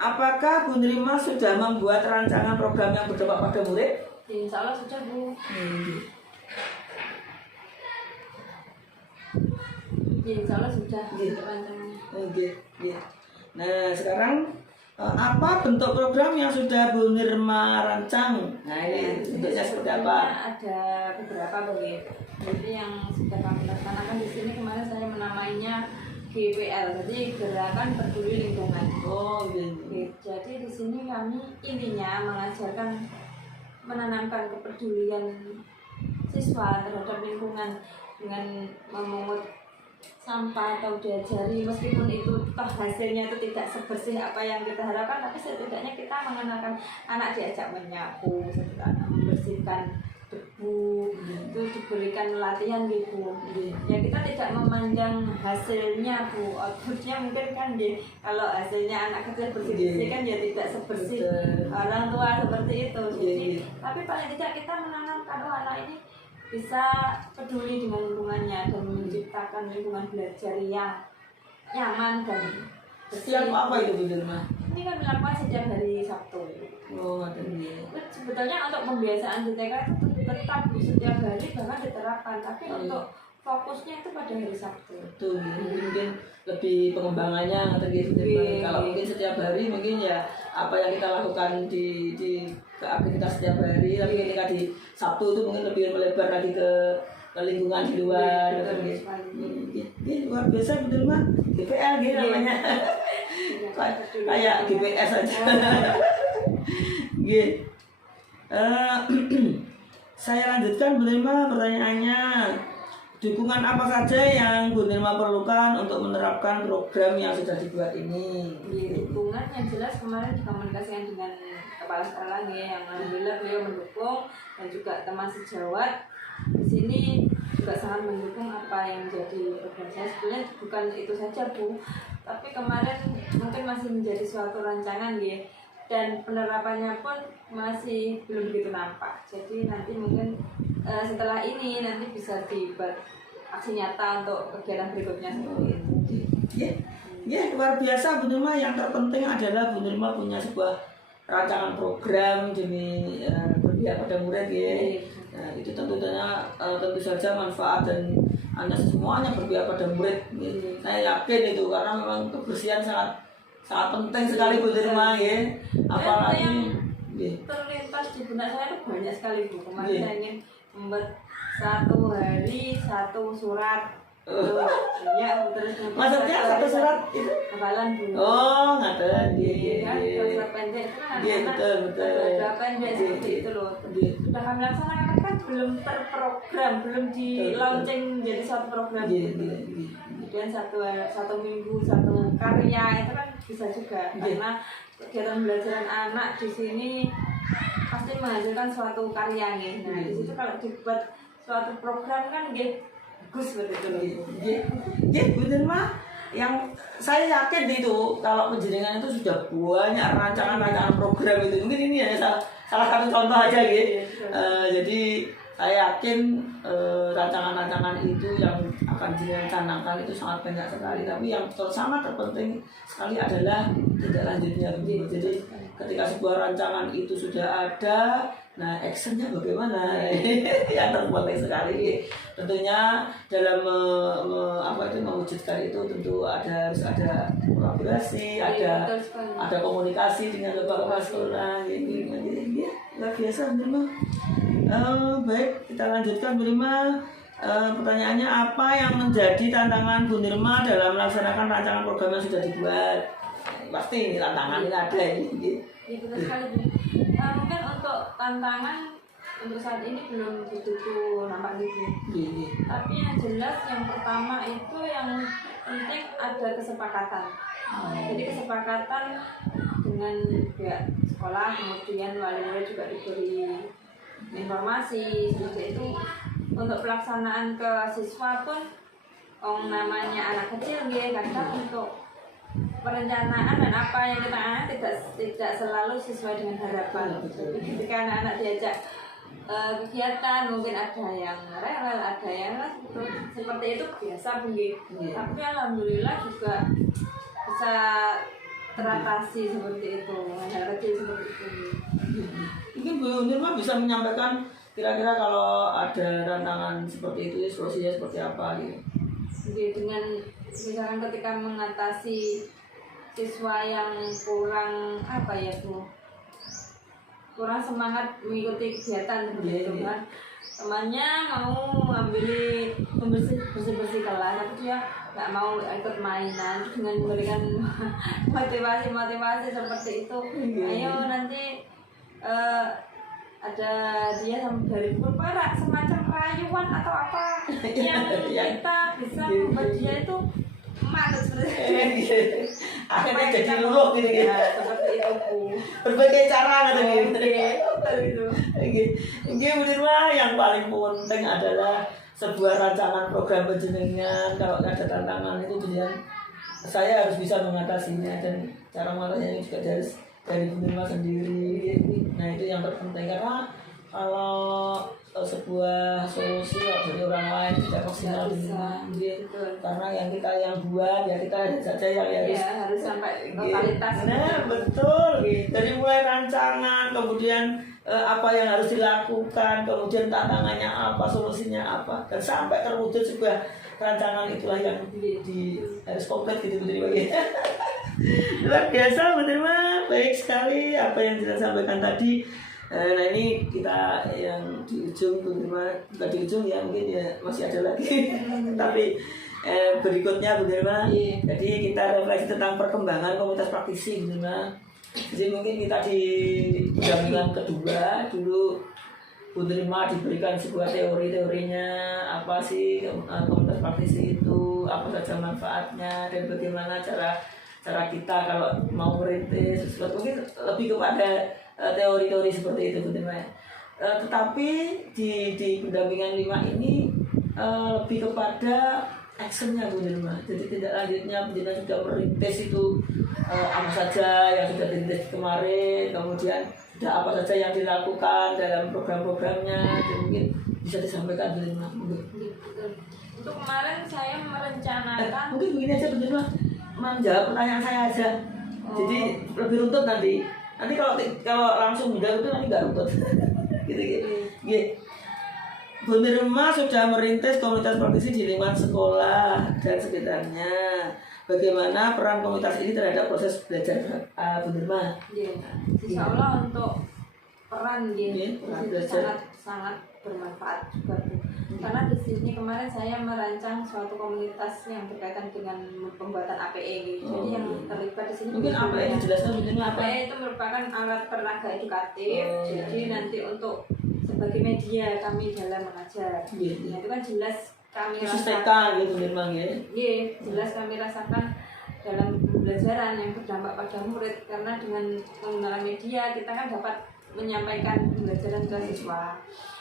Apakah Bu Nirma sudah membuat rancangan program yang berdampak pada murid? Insya Allah sudah Bu. Insya Allah sudah rancangannya. Nah sekarang apa bentuk program yang sudah Bu Nirma rancang? Nah ini bentuknya seperti apa? Ada beberapa begitu. Jadi yang sudah kami laksanakan di sini kemarin saya menamainya GPL, jadi Gerakan Peduli Lingkungan. Oh Oke, jadi di sini kami intinya mengajarkan menanamkan kepedulian siswa terhadap lingkungan dengan memungut sampah atau diajari meskipun itu toh hasilnya itu tidak sebersih apa yang kita harapkan, tapi setidaknya kita mengenalkan anak diajak menyapu, membersihkan debu, itu diberikan latihan gitu. Ya kita tidak memandang hasilnya Bu, outputnya mungkin kan kalau hasilnya anak kecil bersih-bersih kan ya tidak sebersih orang tua seperti itu. Jadi tapi paling tidak kita menanamkan anak ini bisa peduli dengan lingkungannya dan menciptakan lingkungan belajar yang nyaman dan bersih. Setiap apa itu Bu Nirma? Ini kami lakukan setiap hari Sabtu. Oh ada ini. Sebetulnya untuk pembiasaan di TK itu tetap di setiap hari bahkan diterapkan, tapi untuk fokusnya itu pada hari Sabtu. Betul, mungkin lebih pengembangannya kalau mungkin setiap hari mungkin ya apa yang kita lakukan di aktivitas setiap hari, tapi ketika di Sabtu itu mungkin lebih melebar lagi ke lingkungan di luar. Luar biasa betul mah GPL gitu namanya. Kayak GPS aja. Gitu. Saya lanjutkan Bu Nirma pertanyaannya. Dukungan apa saja yang Bu Nirma perlukan untuk menerapkan program yang sudah dibuat ini? Dukungan yang jelas kemarin dikomunikasikan dengan Kepala Sekolah yang alhamdulillah beliau mendukung, dan juga teman sejawat di sini juga sangat mendukung apa yang menjadi program saya. Sebenarnya bukan itu saja Bu, tapi kemarin mungkin masih menjadi suatu rancangan ya, dan penerapannya pun masih belum begitu nampak. Jadi nanti mungkin setelah ini nanti bisa dibuat aksi nyata untuk kegiatan berikutnya seperti itu. Ya, luar biasa Bu Nirma. Yang terpenting adalah Bu Nirma punya sebuah rancangan program demi berpihak pada murid ya. Nah, itu tentu saja manfaat dan Anda semuanya berpihak pada murid. Saya yakin itu karena memang kebersihan sangat penting sekali Bu Nirma ya. Apalagi terlintas di benak saya itu banyak sekali Bu. Kemarin saya ingin membuat satu hari satu surat. Ya, terus maksudnya satu surat itu hafalan Bu. Oh, ngaten. Iya, surat pendek itu kan betul. Surat pendek seperti itu loh. Sudah kami laksanakan kan belum terprogram, belum di launching menjadi suatu program. Kemudian satu minggu satu karya itu kan bisa juga, karena kegiatan belajaran anak di sini pasti menghasilkan suatu karya nih. Nah di situ kalau dibuat suatu program kan bagus betul. Bu Nirma, yang saya yakin itu kalau penjaringan itu sudah banyak rancangan program itu. Mungkin ini hanya salah satu contoh aja gitu. Jadi saya yakin rancangan-rancangan itu yang akan direncanakan itu sangat banyak sekali, tapi yang sangat terpenting sekali adalah tindak lanjutnya. Jadi ketika sebuah rancangan itu sudah ada, nah actionnya bagaimana? Yang terpenting sekali. Tentunya dalam mewujudkan itu tentu harus ada kolaborasi, ada komunikasi dengan kepala sekolah. Luar biasa Bu Nirma. Baik, kita lanjutkan Bu Nirma. Pertanyaannya, apa yang menjadi tantangan Bu Nirma dalam melaksanakan rancangan program yang sudah dibuat? Pasti ini tantangan ini ada ini. Iya betul sekali Bu. Mungkin untuk tantangan untuk saat ini belum begitu nampak gitu. Tapi yang jelas yang pertama itu yang penting ada kesepakatan. Jadi kesepakatan dengan pihak sekolah, kemudian wali murid juga diberi informasi seperti itu. Untuk pelaksanaan ke siswa pun namanya anak kecil kadang untuk perencanaan dan apa yang kita tidak selalu sesuai dengan harapan. Jadi ketika anak-anak diajak kegiatan, mungkin ada yang rewel, ada yang seperti itu biasa mungkin. Tapi alhamdulillah juga bisa teratasi seperti itu, hal kecil seperti itu. Mungkin Bu Nirma bisa menyampaikan kira-kira kalau ada tantangan seperti itu solusinya seperti apa gitu. Jadi dengan misalkan ketika mengatasi siswa yang kurang apa ya Bu, kurang semangat mengikuti kegiatan seperti itu kan, temannya mau ngambil bersih kelas tapi dia nggak mau ikut mainan, dengan memberikan motivasi seperti itu, ayo nanti ada dia dari berperak semacam rayuan atau apa yang kita bisa membuat dia itu malas seperti itu. Akhirnya jadi luluh gitu ya. Seperti itu Bu. Berbagai cara gitu. Itu. Oke, Bu Nirma, yang paling penting adalah sebuah rancangan program penjenengan. Kalau ada tantangan itu kemudian saya harus bisa mengatasinya, dan cara mengatasinya juga dari Bu Nirma sendiri. Nah itu yang terpenting, karena kalau sebuah solusi dari orang lain tidak maksimal karena yang kita yang buat ya kita saja yang harus sampai totalitas. Nah betul, dari mulai rancangan, kemudian apa yang harus dilakukan, kemudian tantangannya apa, solusinya apa, dan sampai terwujud sebuah rancangan, itulah yang harus komplit gitu betul bagi. Luar biasa Bu Nirma, baik sekali apa yang kita sampaikan tadi. Nah ini kita yang di ujung Bu Nirma, bukan di ujung ya, mungkin ya masih ada lagi. Tapi berikutnya Bu Nirma, jadi kita refleksi tentang perkembangan komunitas praktisi Bu Nirma. Jadi mungkin kita di pendampingan kedua dulu Bu Nirma diberikan sebuah teorinya, apa sih komunitas praktisi itu, apa saja manfaatnya, dan bagaimana cara kita kalau mau merintis sesuatu, mungkin lebih kepada teori-teori seperti itu Bu Nirma. Tetapi di pendampingan 5 ini lebih kepada actionnya Bu Nirma. Jadi tidak lanjutnya Bu Nirma sudah merintis itu apa saja yang sudah dirintis kemarin, kemudian sudah apa saja yang dilakukan dalam program-programnya, dan mungkin bisa disampaikan Bu Nirma. Untuk kemarin saya merencanakan mungkin begini aja Bu Nirma, menjawab pertanyaan saya aja. Jadi lebih runtut nanti kalau langsung udah itu nanti nggak runtut. gitu. Bu Nirma sudah merintis komunitas praktisi di lingkungan sekolah dan sekitarnya. Bagaimana peran komunitas ini terhadap proses belajar Bu Nirma? Insya Allah untuk peran itu belajar sangat bermanfaat juga Bu. Karena di sini kemarin saya merancang suatu komunitas yang berkaitan dengan pembuatan APE gitu. Jadi yang terlibat di sini mungkin APE dijelaskan begini. APE itu merupakan alat peraga edukatif. Jadi nanti untuk sebagai media kami dalam mengajar. Nah, itu kan jelas kami rasakan gitu memang ya. Jelas kami rasakan dalam pembelajaran yang berdampak pada murid, karena dengan menggunakan media kita kan dapat menyampaikan pembelajaran ke siswa.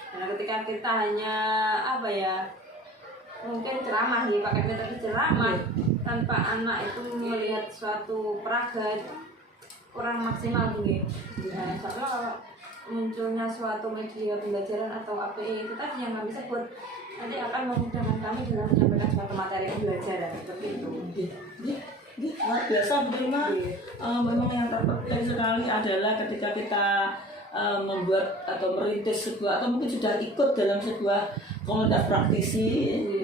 Nah, ketika kita hanya mungkin ceramah pakai metode ceramah tanpa anak itu melihat suatu peraga kurang maksimal mungkin. Nah, kalau munculnya suatu media pembelajaran atau APE itu tadi yang kami sebut, nanti akan memudahkan kami dalam menyampaikan suatu materi pembelajaran seperti itu. Luar biasa Bu Nirma. Memang yang terpenting sekali adalah ketika kita membuat atau merintis sebuah, atau mungkin sudah ikut dalam sebuah komunitas praktisi,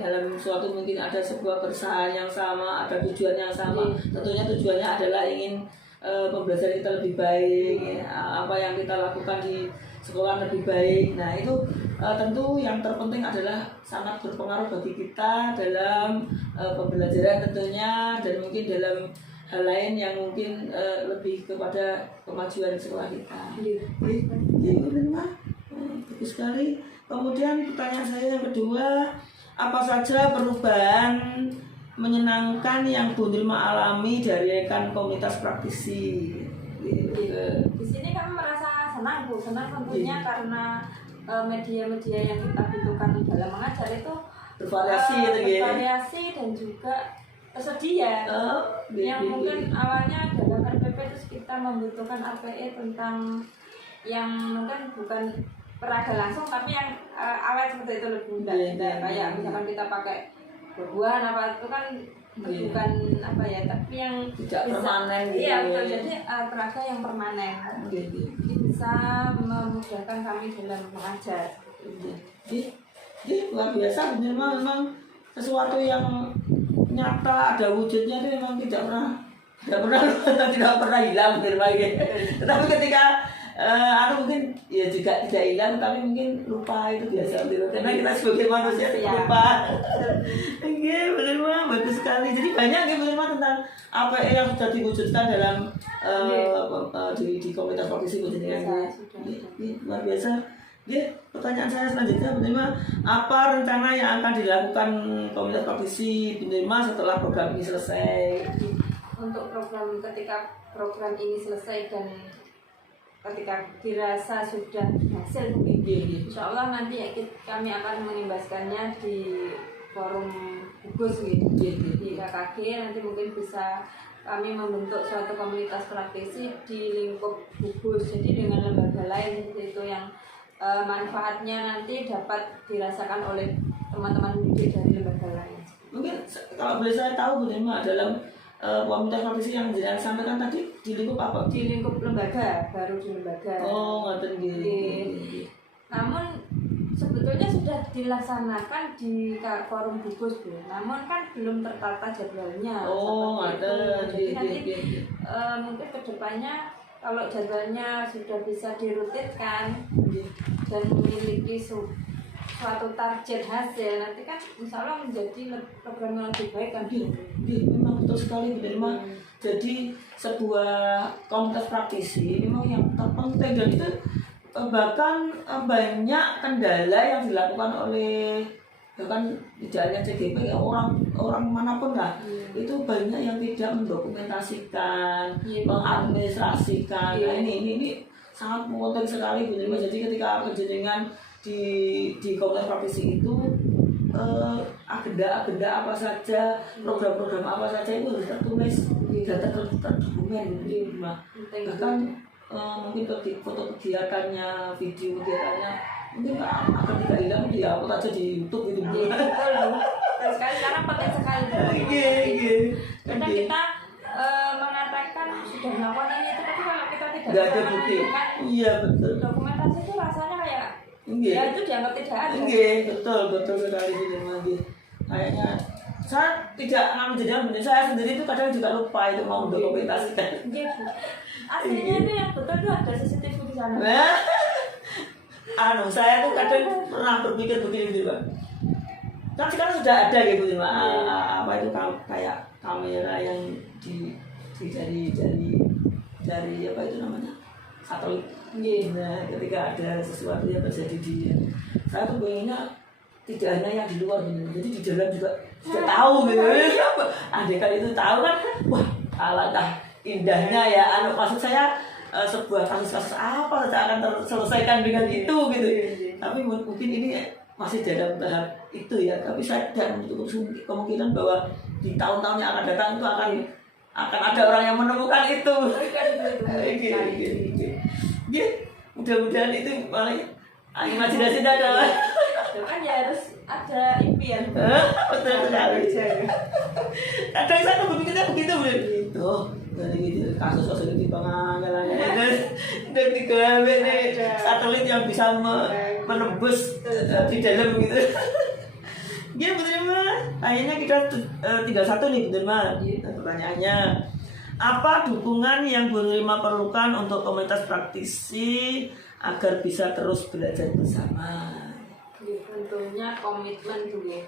dalam suatu mungkin ada sebuah keresahan yang sama, ada tujuan yang sama. Tentunya tujuannya adalah ingin pembelajaran kita lebih baik, apa yang kita lakukan di sekolah lebih baik. Nah itu tentu yang terpenting adalah sangat berpengaruh bagi kita dalam pembelajaran tentunya, dan mungkin dalam hal lain yang mungkin lebih kepada kemajuan sekolah kita. Bagus sekali. Kemudian pertanyaan saya yang kedua, apa saja perubahan menyenangkan yang Bu Nirma alami dari rekan komunitas praktisi? Di sini kami merasa senang Bu, senang tentunya karena media-media yang kita butuhkan dalam mengajar itu bervariasi dan juga tersedia. Yang mungkin awalnya dalam RPP itu kita membutuhkan RPE tentang yang mungkin bukan peraga langsung, tapi yang awet seperti itu lebih mudah. Kayak misalkan kita pakai buah-buahan apa itu kan bukan apa ya, tapi yang tidak bisa, permanen gitu. Iya betul, jadi peraga yang permanen. Jadi bisa memudahkan kami dalam mengajar. Luar biasa, memang sesuatu yang nyata ada wujudnya itu memang tidak pernah hilang berbagai. Tetapi ketika mungkin ya juga tidak hilang, tapi mungkin lupa, itu biasa karena kita sebagai manusia lupa. Benar mah bagus sekali. Jadi banyak benar mah tentang apa yang sudah diwujudkan dalam di komunitas praktisi benar. Luar biasa. Pertanyaan saya selanjutnya, Bu Nirma, apa rencana yang akan dilakukan komunitas praktisi Bu Nirma setelah program ini selesai? Untuk ketika program ini selesai dan ketika dirasa sudah hasil mungkin, insya Allah nanti kami akan mengimbaskannya di forum gugus gitu, di KKG. Nanti mungkin bisa kami membentuk suatu komunitas praktisi di lingkup gugus, jadi dengan lembaga lain seperti itu yang manfaatnya nanti dapat dirasakan oleh teman-teman didik dari lembaga lain. Mungkin kalau boleh saya tahu Bu Nirma, dalam komunitas praktisi yang jangan sampaikan tadi di lingkup apa? Di lingkup lembaga, baru di lembaga. Oh, ngoten nggih. Namun sebetulnya sudah dilaksanakan di forum gugus, Bu. Namun kan belum tertata jadwalnya. Oh, ngoten. Jadi nanti mungkin kedepannya kalau jadwalnya sudah bisa dirutinkan dan memiliki suatu target hasil, nanti kan insya Allah menjadi program yang lebih baik kan. Memang betul sekali Bu Nirma. Jadi sebuah komunitas praktisi memang yang terpenting, dan itu bahkan banyak kendala yang dilakukan oleh bahkan tidak hanya CGP, orang manapun lah, itu banyak yang tidak mendokumentasikan, mengadministrasikan. Nah, ini sangat penting sekali Bu Nirma. Jadi ketika penjenengan di komunitas praktisi itu agenda apa saja, program-program apa saja itu harus tertulis dan terdokumen Bu Nirma. Bahkan mungkin foto kegiatannya, video kegiatannya mungkin akan tidak hilang, dia upload aja di YouTube gitu. Sekarang penting sekali. Karena kita mengatakan sudah melakukan ini, tapi kalau kita tidak ada bukti. Iya betul. Dokumentasi itu rasanya kayak ya itu dianggap tidak ada. Betul sekali gitu lagi. Kayaknya saya tidak ngambil, saya sendiri itu kadang juga lupa itu mau dokumentasikan. Aslinya itu yang betul itu ada CCTV di sana. Saya tuh kadang pernah berpikir begini gitu Pak. Kan sekarang sudah ada gitu Pak. Apa itu kayak kamera yang dari apa itu namanya, satelit. Nah, ketika ada sesuatu yang terjadi saya tuh pengennya tidak hanya yang di luar gitu, jadi di dalam juga tahu gitu. Andai kan itu tahu kan, wah alangkah indahnya ya. Maksud saya sebuah kasus-kasus apa saja akan terselesaikan dengan itu gitu. Tapi mungkin ini masih dalam tahap itu ya. Tapi saya tidak menutup kemungkinan bahwa di tahun-tahun yang akan datang itu akan ada orang yang menemukan itu. Mudah-mudahan itu malah imajinasi ada. Kan ya harus ada impian. Betul sekali. Kadang saya tuh berpikirnya begitu tuh. Dari kasus-kasus di pengangalannya dan digawe nih satelit yang bisa menembus di dalam gitu. Ya Bu Nirma, akhirnya kita tinggal satu nih Bu Nirma. Pertanyaannya, apa dukungan yang Bu Nirma perlukan untuk komunitas praktisi agar bisa terus belajar bersama? Tentunya komitmen dulu.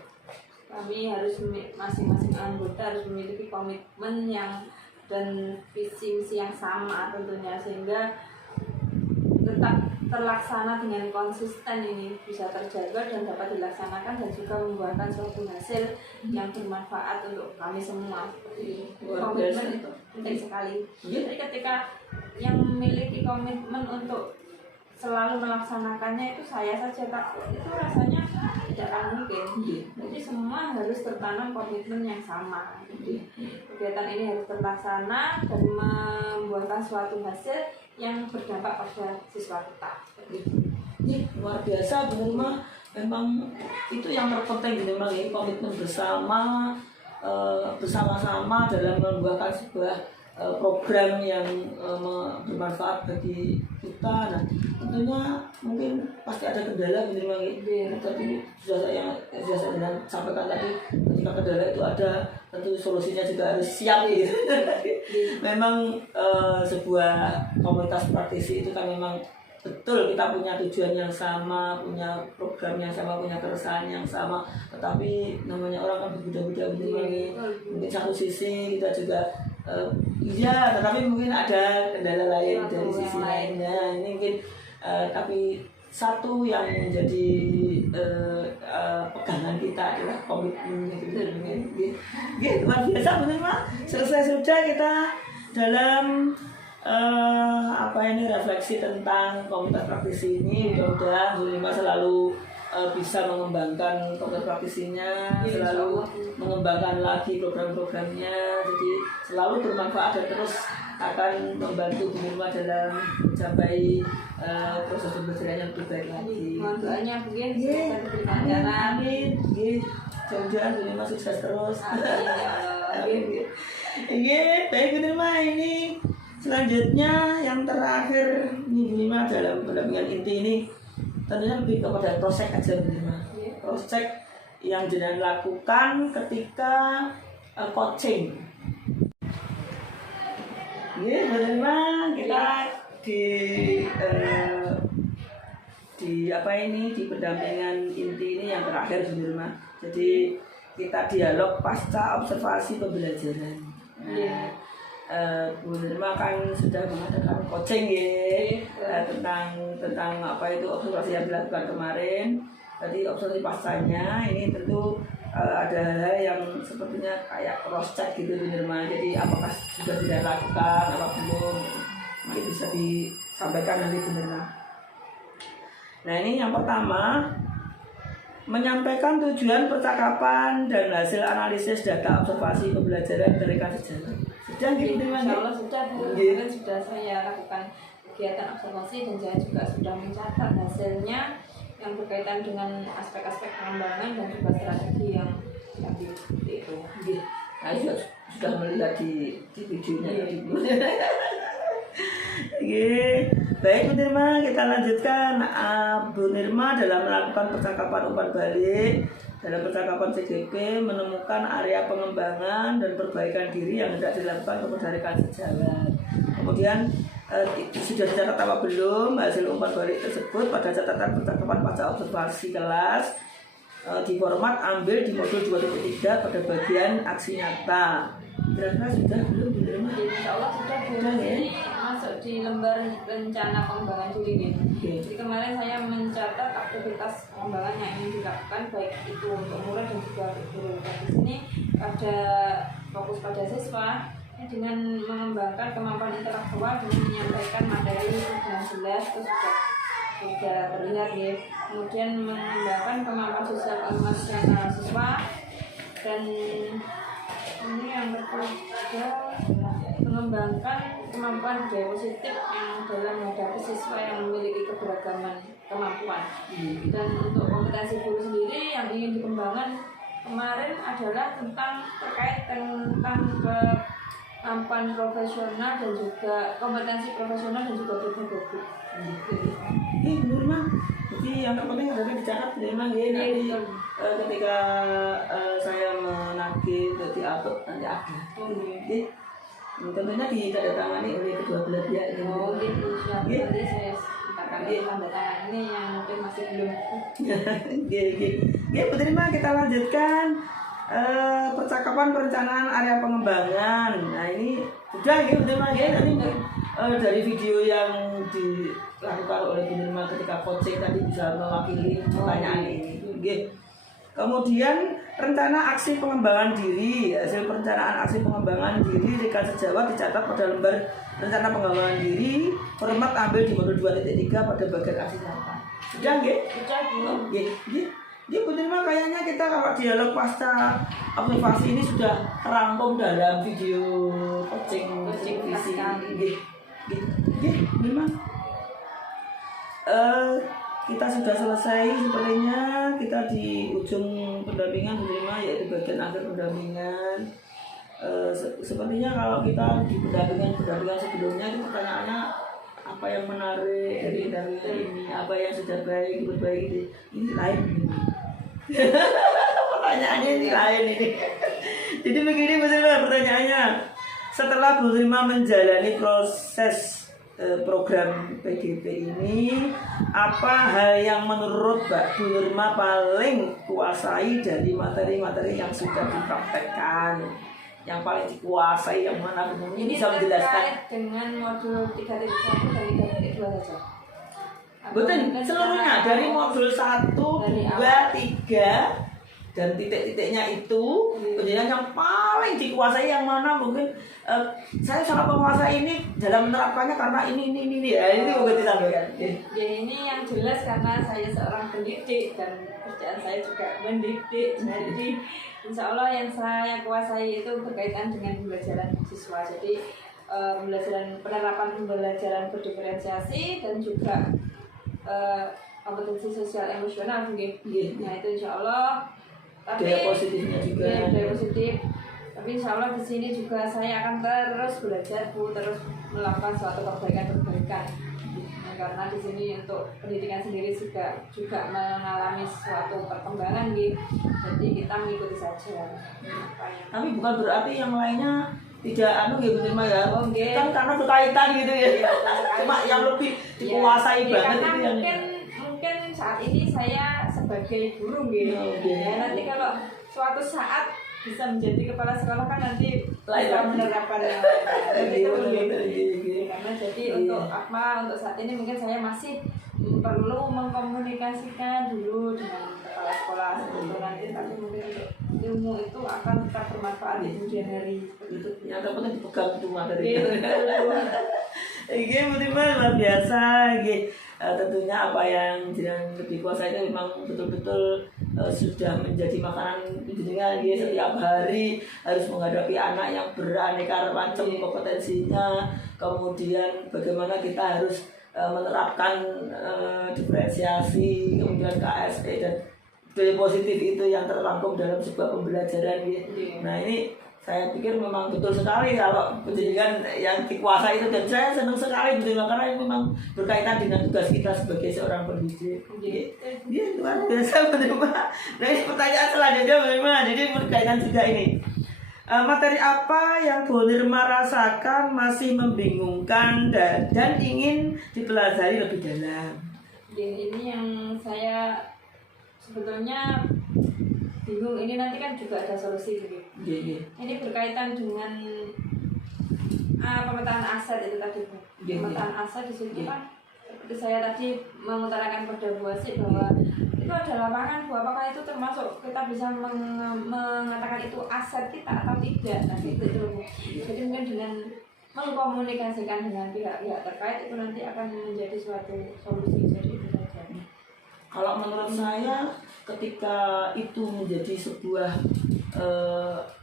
Kami harus masing-masing anggota harus memiliki komitmen dan visi misi yang sama tentunya, sehingga tetap terlaksana dengan konsisten, ini bisa terjaga dan dapat dilaksanakan dan juga membuahkan suatu hasil yang bermanfaat untuk kami semua. Komitmen itu penting sekali. Jadi ketika yang memiliki komitmen untuk selalu melaksanakannya itu saya saja, tak itu rasanya tidak akan mungkin. Jadi semua harus tertanam komitmen yang sama. Jadi kegiatan ini harus terlaksana dan membuahkan suatu hasil yang berdampak pada siswa kita. Ini luar biasa Bu Nirma. Memang itu yang terpenting Bu Nirma, ini komitmen bersama, bersama-sama dalam membuahkan sebuah program yang bermanfaat bagi kita. Nah, tentunya mungkin pasti ada kendala Bu Nirma, tapi sudah saya sampaikan tadi, ketika kendala itu ada, tentu solusinya juga harus siap gitu. Memang sebuah komunitas praktisi itu kan memang betul kita punya tujuan yang sama, punya program yang sama, punya keresahan yang sama, tetapi namanya orang kan berbeda-beda gitu. Mungkin satu sisi kita juga iya, tetapi mungkin ada kendala lain dari sisi lainnya. Ini mungkin tapi satu yang menjadi pegangan kita adalah komitmen gitu. Luar biasa benar Mak. Selesai sudah kita dalam refleksi tentang komunitas praktisi ini. Mudah-mudahan Bu Nirma selalu bisa mengembangkan komunitas praktisinya, selalu mengembangkan lagi program-programnya, jadi selalu bermanfaat dan terus akan membantu Bu Nirma dalam mencapai proses pembelajaran yang lebih baik lagi. Mohon doanya mungkin bisa diberikan acara. Amin. Mudah-mudahan Bu Nirma sukses terus. Amin. Baik Bu Nirma, ini selanjutnya yang terakhir Bu Nirma dalam pendampingan inti ini tentunya lebih kepada proses aja Bu Nirma. Proses yang jenengan lakukan ketika coaching. Bu Nirma, kita di pendampingan inti ini yang terakhir Bu Nirma. Jadi kita dialog pasca observasi pembelajaran. Bu Nirma kan sudah mengadakan coaching ya, tentang apa itu observasi yang dilakukan kemarin. Tadi observasi pascanya ini tentu ada hal yang sepertinya kayak cross check gitu Bu Nirma. Jadi apakah sudah dilakukan apa belum? Mungkin bisa disampaikan nanti Bu Nirma. Nah ini yang pertama, menyampaikan tujuan percakapan dan hasil analisis data observasi pembelajaran dari kasus jalan. Sudah gitu Mas? Insya Allah sudah Bu. Kemarin sudah saya lakukan kegiatan observasi dan saya juga sudah mencatat hasilnya yang berkaitan dengan aspek-aspek pengembangan dan juga strategi yang diambil itu. Nah, sudah melihat di videonya tadi Bu. Baik Bu Nirma, kita lanjutkan. Bu Nirma dalam melakukan percakapan umpan balik dalam percakapan CGP menemukan area pengembangan dan perbaikan diri yang hendak dilakukan kepada rekan sejalan. Kemudian sudah dicatat apa belum hasil umpan balik tersebut pada catatan percakapan pasca observasi kelas di format ambil di modul 2.3 pada bagian aksi nyata. Kira-kira sudah belum Bu Nirma? Insya Allah sudah Bu. Ini masuk di lembar rencana pengembangan diri nih. Jadi kemarin saya mencatat aktivitas pengembangan yang ingin dilakukan baik itu untuk murid dan juga guru. Dan di sini ada fokus pada siswa dengan mengembangkan kemampuan intelektual dengan menyampaikan materi dengan jelas terus sudah terlihat ya. Kemudian mengembangkan kemampuan sosial emosional siswa dan ini yang ketiga mengembangkan kemampuan budaya positif yang dalam menghadapi siswa yang memiliki keberagaman kemampuan. Dan untuk kompetensi guru sendiri yang ingin dikembangkan kemarin adalah terkait tentang kemampuan profesional dan juga kompetensi profesional dan juga pedagogik. Bu Nirma, jadi yang terpenting adalah dicatat Bu Nirma ya. Nanti ketika saya menagih untuk diupload nanti ada. Tentunya ditandatangani oleh kedua belah pihak. Gitu. Nanti saya akan tanda tangan ini yang mungkin masih belum. Bu Nirma, kita lanjutkan percakapan perencanaan area pengembangan. Nah ini sudah Bu Nirma ya. Nanti dari video yang dilakukan oleh Bu Nirma ketika coaching tadi bisa mewakili pertanyaan ini. Kemudian rencana aksi pengembangan diri, hasil perencanaan aksi pengembangan diri rekan sejawat dicatat pada lembar rencana pengembangan diri format ambil di modul 2.3 pada bagian aksi nyata. Sudah nggih? Sudah Bu. Nggih Bu Nirma, kayaknya kita kalau dialog pasca observasi ini sudah terangkum dalam video coaching visi. Nggih Bu Nirma. kita sudah selesai sepertinya. Kita di ujung pendampingan menerima, yaitu bagian akhir pendampingan. Sepertinya kalau kita di pendampingan sebelumnya itu pertanyaannya apa yang menarik dari ini, apa yang sudah baik diperbaiki, ini lain pertanyaannya ini lain ini. Jadi begini pertanyaannya, setelah Bu Risma menjalani proses program PDP ini, apa hal yang menurut Mbak Bu Risma paling kuasai dari materi-materi yang sudah dipraktekkan? Yang paling dikuasai yang mana? Ini bisa menjelaskan terkait dengan modul 3.1 dan 3.2 saja. betul, seluruhnya dari modul 1, 2, 3 dan titik-titiknya itu. Kemudian yang paling dikuasai yang mana? Mungkin saya sangat menguasai ini dalam menerapkannya karena ini ya, ini mungkin disampaikan. Ya, ini yang jelas karena saya seorang pendidik dan kerjaan saya juga mendidik. Jadi insya Allah yang saya kuasai itu berkaitan dengan pembelajaran siswa. Jadi penerapan pembelajaran berdiferensiasi dan juga kompetensi sosial emosional mungkin. Nah itu insya Allah. Tapi Daya positifnya juga. Daya positif. Tapi insya Allah di sini juga saya akan terus belajar terus melakukan suatu perbaikan. Karena di sini untuk pendidikan sendiri juga mengalami suatu perkembangan gitu. Jadi kita mengikuti saja. Tapi bukan berarti yang lainnya tidak gitu ya. Okay. Kan karena berkaitan gitu ya. Cuma yang lebih dikuasai banget karena itu yang mungkin saat ini saya sebagai guru gitu. Ya, nanti kalau suatu saat bisa menjadi kepala sekolah kan nanti bisa menerapkan karena jadi untuk saat ini mungkin saya masih perlu mengkomunikasikan dulu dengan kepala sekolah sebelum nanti, tapi mungkin untuk ilmu itu akan tetap bermanfaat di kemudian hari. itu yang terpenting dipegang itu materi. Ini luar biasa. Tentunya apa yang lebih kuasa itu memang betul-betul sudah menjadi makanan jenengan setiap hari, harus menghadapi anak yang beraneka macam kompetensinya, kemudian bagaimana kita harus menerapkan diferensiasi, kemudian KSE dan daya positif itu yang terrangkum dalam sebuah pembelajaran Nah ini saya pikir memang betul sekali kalau pendidikan yang dikuasai itu, dan saya senang sekali karena ini memang berkaitan dengan tugas kita sebagai seorang pendidik. Dia luar biasa menerima. Nah ini pertanyaan selanjutnya bagaimana? Jadi berkaitan juga ini. Materi apa yang Bu Nirma rasakan masih membingungkan dan ingin dipelajari lebih dalam? Ini yang saya sebetulnya bingung, ini nanti kan juga ada solusi gitu. Ini berkaitan dengan pemetaan aset itu tadi. Pemetaan aset di situ kan seperti saya tadi mengutarakan pada Bu Asik bahwa itu ada lapangan Bu, apakah itu termasuk kita bisa mengatakan itu aset kita atau tidak. Nah itu Bu. Jadi mungkin dengan mengkomunikasikan dengan pihak-pihak terkait itu nanti akan menjadi suatu solusi. Jadi itu saja. Kalau menurut saya ketika itu menjadi sebuah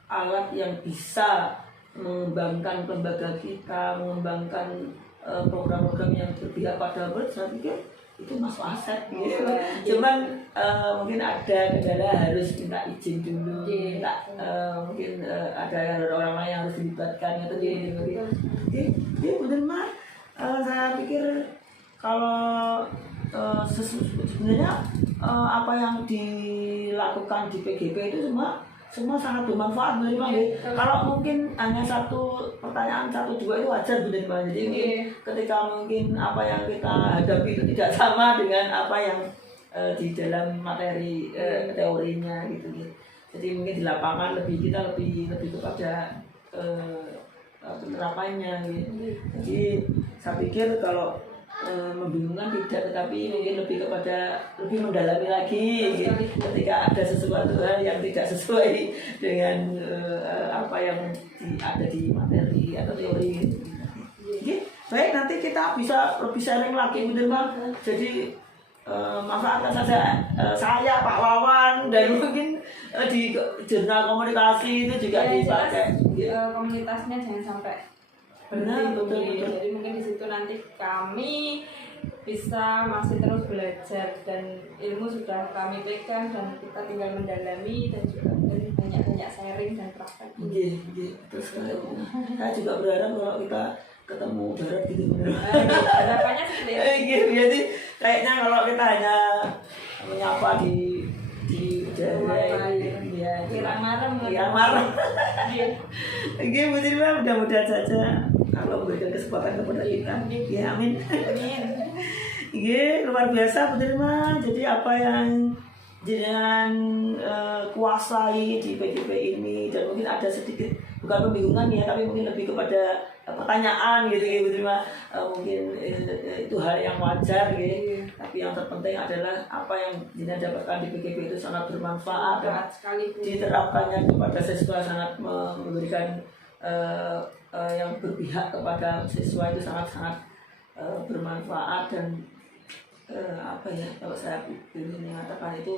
alat yang bisa mengembangkan lembaga kita, mengembangkan program-program yang berpihak pada murid, saya pikir itu masuk aset gitu. Cuman mungkin ada kendala, harus minta izin dulu, mungkin ada orang lain yang harus dilibatkan atau benar mah. Saya pikir kalau sebenarnya apa yang dilakukan di PGP itu semua sangat bermanfaat menurut Kalau mungkin hanya satu pertanyaan 1-2 itu wajar benar. Jadi ketika mungkin apa yang kita hadapi itu tidak sama dengan apa yang di dalam materi teorinya gitu. Jadi mungkin di lapangan kita lebih kepada penerapannya gitu. Jadi saya pikir kalau membingungkan tidak, tetapi mungkin lebih mendalami lagi gitu. Ketika ada sesuatu hal yang tidak sesuai dengan apa yang ada di materi atau teori gitu. Baik, nanti kita bisa lebih sharing lagi bener Bang. Jadi manfaatkan saja saya, Pak Wawan, dan mungkin di jurnal komunikasi itu juga dipakai. Komunitasnya jangan sampai Benar, betul. Jadi mungkin di situ nanti kami bisa masih terus belajar dan ilmu sudah kami pegang dan kita tinggal mendalami dan juga banyak-banyak sharing dan praktek. Iya, terus saya juga berharap kalau kita ketemu darat gitu bener. Harapannya seperti itu. Gitu, jadi kayaknya kalau kita hanya menyapa di udara, ya Kirang marem. Iya, Bu Tirma, mudah-mudahan saja Allah memberikan kesempatan kepada kita. Ya, amin. Iya, luar biasa Bu Tirma. Jadi apa yang jenengan kuasai di PGP ini, dan mungkin ada sedikit bukan pembingungan ya, tapi mungkin lebih kepada pertanyaan gitu ya Bu Tirma. Mungkin itu hal yang wajar gitu. Tapi yang terpenting adalah apa yang jenengan dapatkan di PGP itu sangat bermanfaat dan diterapkannya kepada siswa sangat memberikan yang berpihak kepada siswa itu sangat-sangat bermanfaat dan apa ya, kalau saya ingin mengatakan itu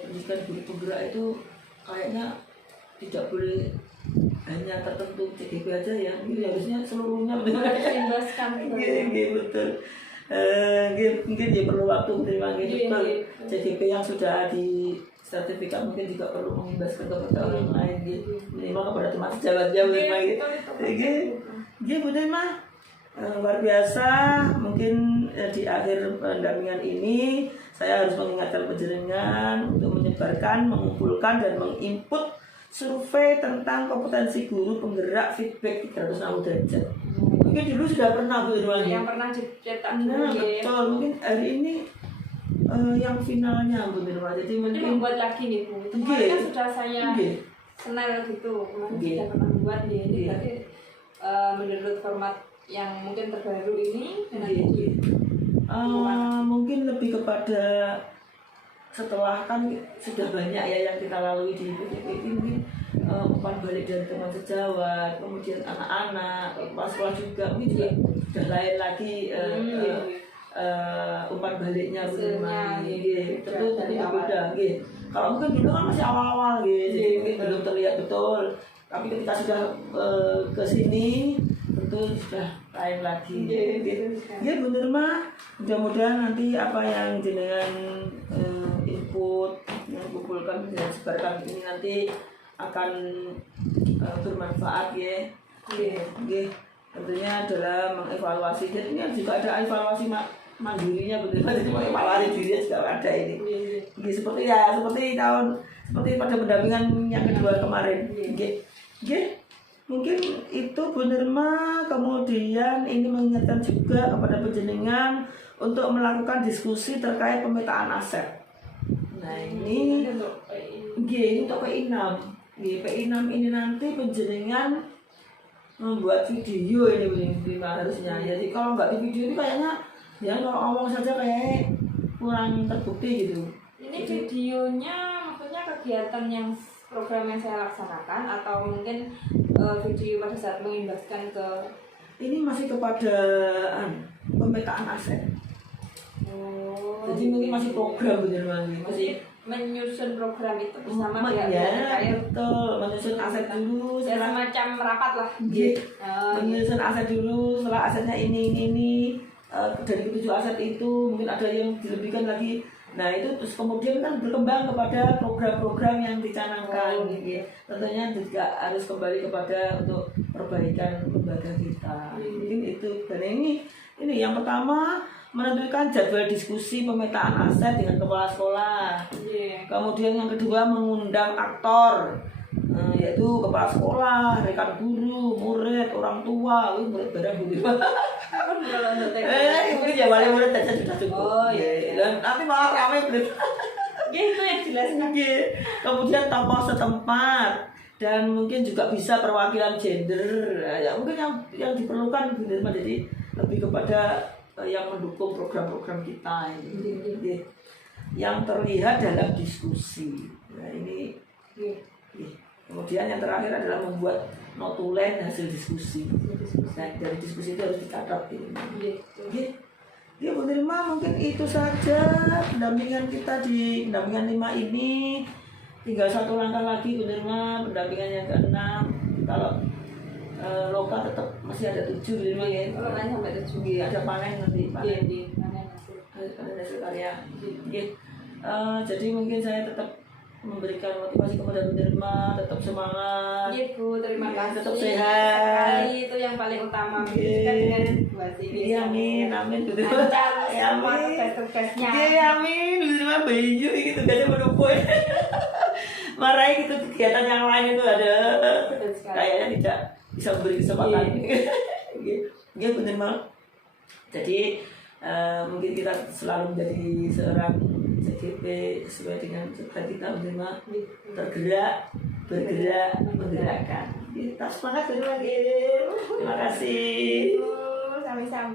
pendidikan guru penggerak itu kayaknya tidak boleh hanya tertentu CGP aja ya, ini harusnya seluruhnya Berimbaskan. betul. Mungkin dia perlu waktu menerima betul. CGP yang sudah di sertifikat mungkin juga perlu mengimbaskan kepada orang lain gitu, minimal kepada teman sejawatnya Bu Tirma gitu. Gitu Bu Tirma. Luar biasa. Mungkin di akhir pendampingan ini saya harus mengingatkan penjenengan untuk menyebarkan, mengumpulkan dan menginput survei tentang kompetensi guru penggerak feedback 360 derajat. Mungkin dulu sudah pernah Bu Tirma. Yang pernah dicetak betul. Mungkin hari ini yang finalnya Bu Tirma. Jadi mungkin membuat lagi nih Bu. Kemarin kan sudah saya senel gitu, kemarin sudah pernah buat nih. Jadi berarti menurut format yang mungkin terbaru ini mungkin lebih kepada setelah kan sudah banyak ya yang kita lalui di PGP ini, mungkin umpan balik dari teman sejawat, kemudian anak-anak, kepala sekolah juga mungkin juga sudah lain lagi umpan baliknya tentu berbeda. Kalau mungkin dulu kan masih awal-awal jadi mungkin belum terlihat betul, tapi ketika sudah ke sini tentu sudah lain lagi. Ya Bu Tirma, mudah-mudahan nanti apa yang jenengan input yang kumpulkan dan sebarkan ini nanti akan bermanfaat ya. Tentunya dalam mengevaluasi, jadi ini juga ada evaluasi mandirinya Bu Tirma, jadi mengevaluasi dirinya juga ada ini. Seperti pada pendampingan yang kedua kemarin. Mungkin itu Bu Tirma. Kemudian ini mengingatkan juga kepada penjenengan untuk melakukan diskusi terkait pemetaan aset. Nah ini untuk PI6. PI6 ini nanti penjenengan membuat video ini Bu Tirma harusnya. Jadi kalau nggak di video ini kayaknya ya kalau ngomong saja kayaknya kurang terbukti gitu. Ini videonya maksudnya kegiatan yang program yang saya laksanakan atau mungkin video pada saat mengimbaskan ke ini masih kepada pemetaan aset. Jadi mungkin masih program bener masih menyusun program itu bersama pihak terkait. Betul, menyusun aset dulu. Ya semacam rapat lah. Menyusun aset dulu, setelah asetnya ini dari ketujuh aset itu mungkin ada yang dilebihkan lagi. Nah itu terus kemudian kan berkembang kepada program-program yang dicanangkan. Tentunya juga harus kembali kepada untuk perbaikan lembaga kita. Mungkin itu. Dan ini yang pertama menentukan jadwal diskusi pemetaan aset dengan kepala sekolah. Kemudian yang kedua mengundang aktor, yaitu kepala sekolah, rekan guru, murid, orang tua, murid barang Bu Tirma. Mungkin ya wali murid saja sudah cukup. Dan nanti malah ramai bener. Itu yang jelas. Kemudian tokoh setempat dan mungkin juga bisa perwakilan gender. Ya mungkin yang diperlukan Bu Tirma, jadi lebih kepada yang mendukung program-program kita ini. Yang terlihat dalam diskusi. Nah ini. Kemudian yang terakhir adalah membuat notulen hasil diskusi. Nah dari diskusi itu harus dicatat ini. Ya Bu Tirma, mungkin itu saja pendampingan kita di pendampingan 5 ini. Tinggal satu langkah lagi Bu Tirma, pendampingan yang ke-6. Kalau Loka tetap masih ada 7 di rumah ya. Kalau kan sampai 7. Nggih, ada panen nanti Iya, panen. di mana hasil. Ada hasil karya. Nggih. Jadi mungkin saya tetap memberikan motivasi kepada penerima, tetap semangat. Iya Bu, terima kasih. Tetap sehat. Sekali, itu yang paling utama. Iya. Kan dengan situasi ini. Iya, amin, amin. Betul. Lancar Ya, semua amin. tugas-tugasnya. Iya, amin. Diterima baju gitu tugasnya menumpuk. Marahin gitu kegiatan yang lain itu ada Betul sekali. kayaknya tidak bisa memberi kesempatan. Iya, benar banget. Jadi mungkin kita selalu menjadi seorang CGP sesuai dengan cita kita menerima tergerak, bergerak, menggerakkan. Kita semangat lagi. Terima kasih. Sami-sami.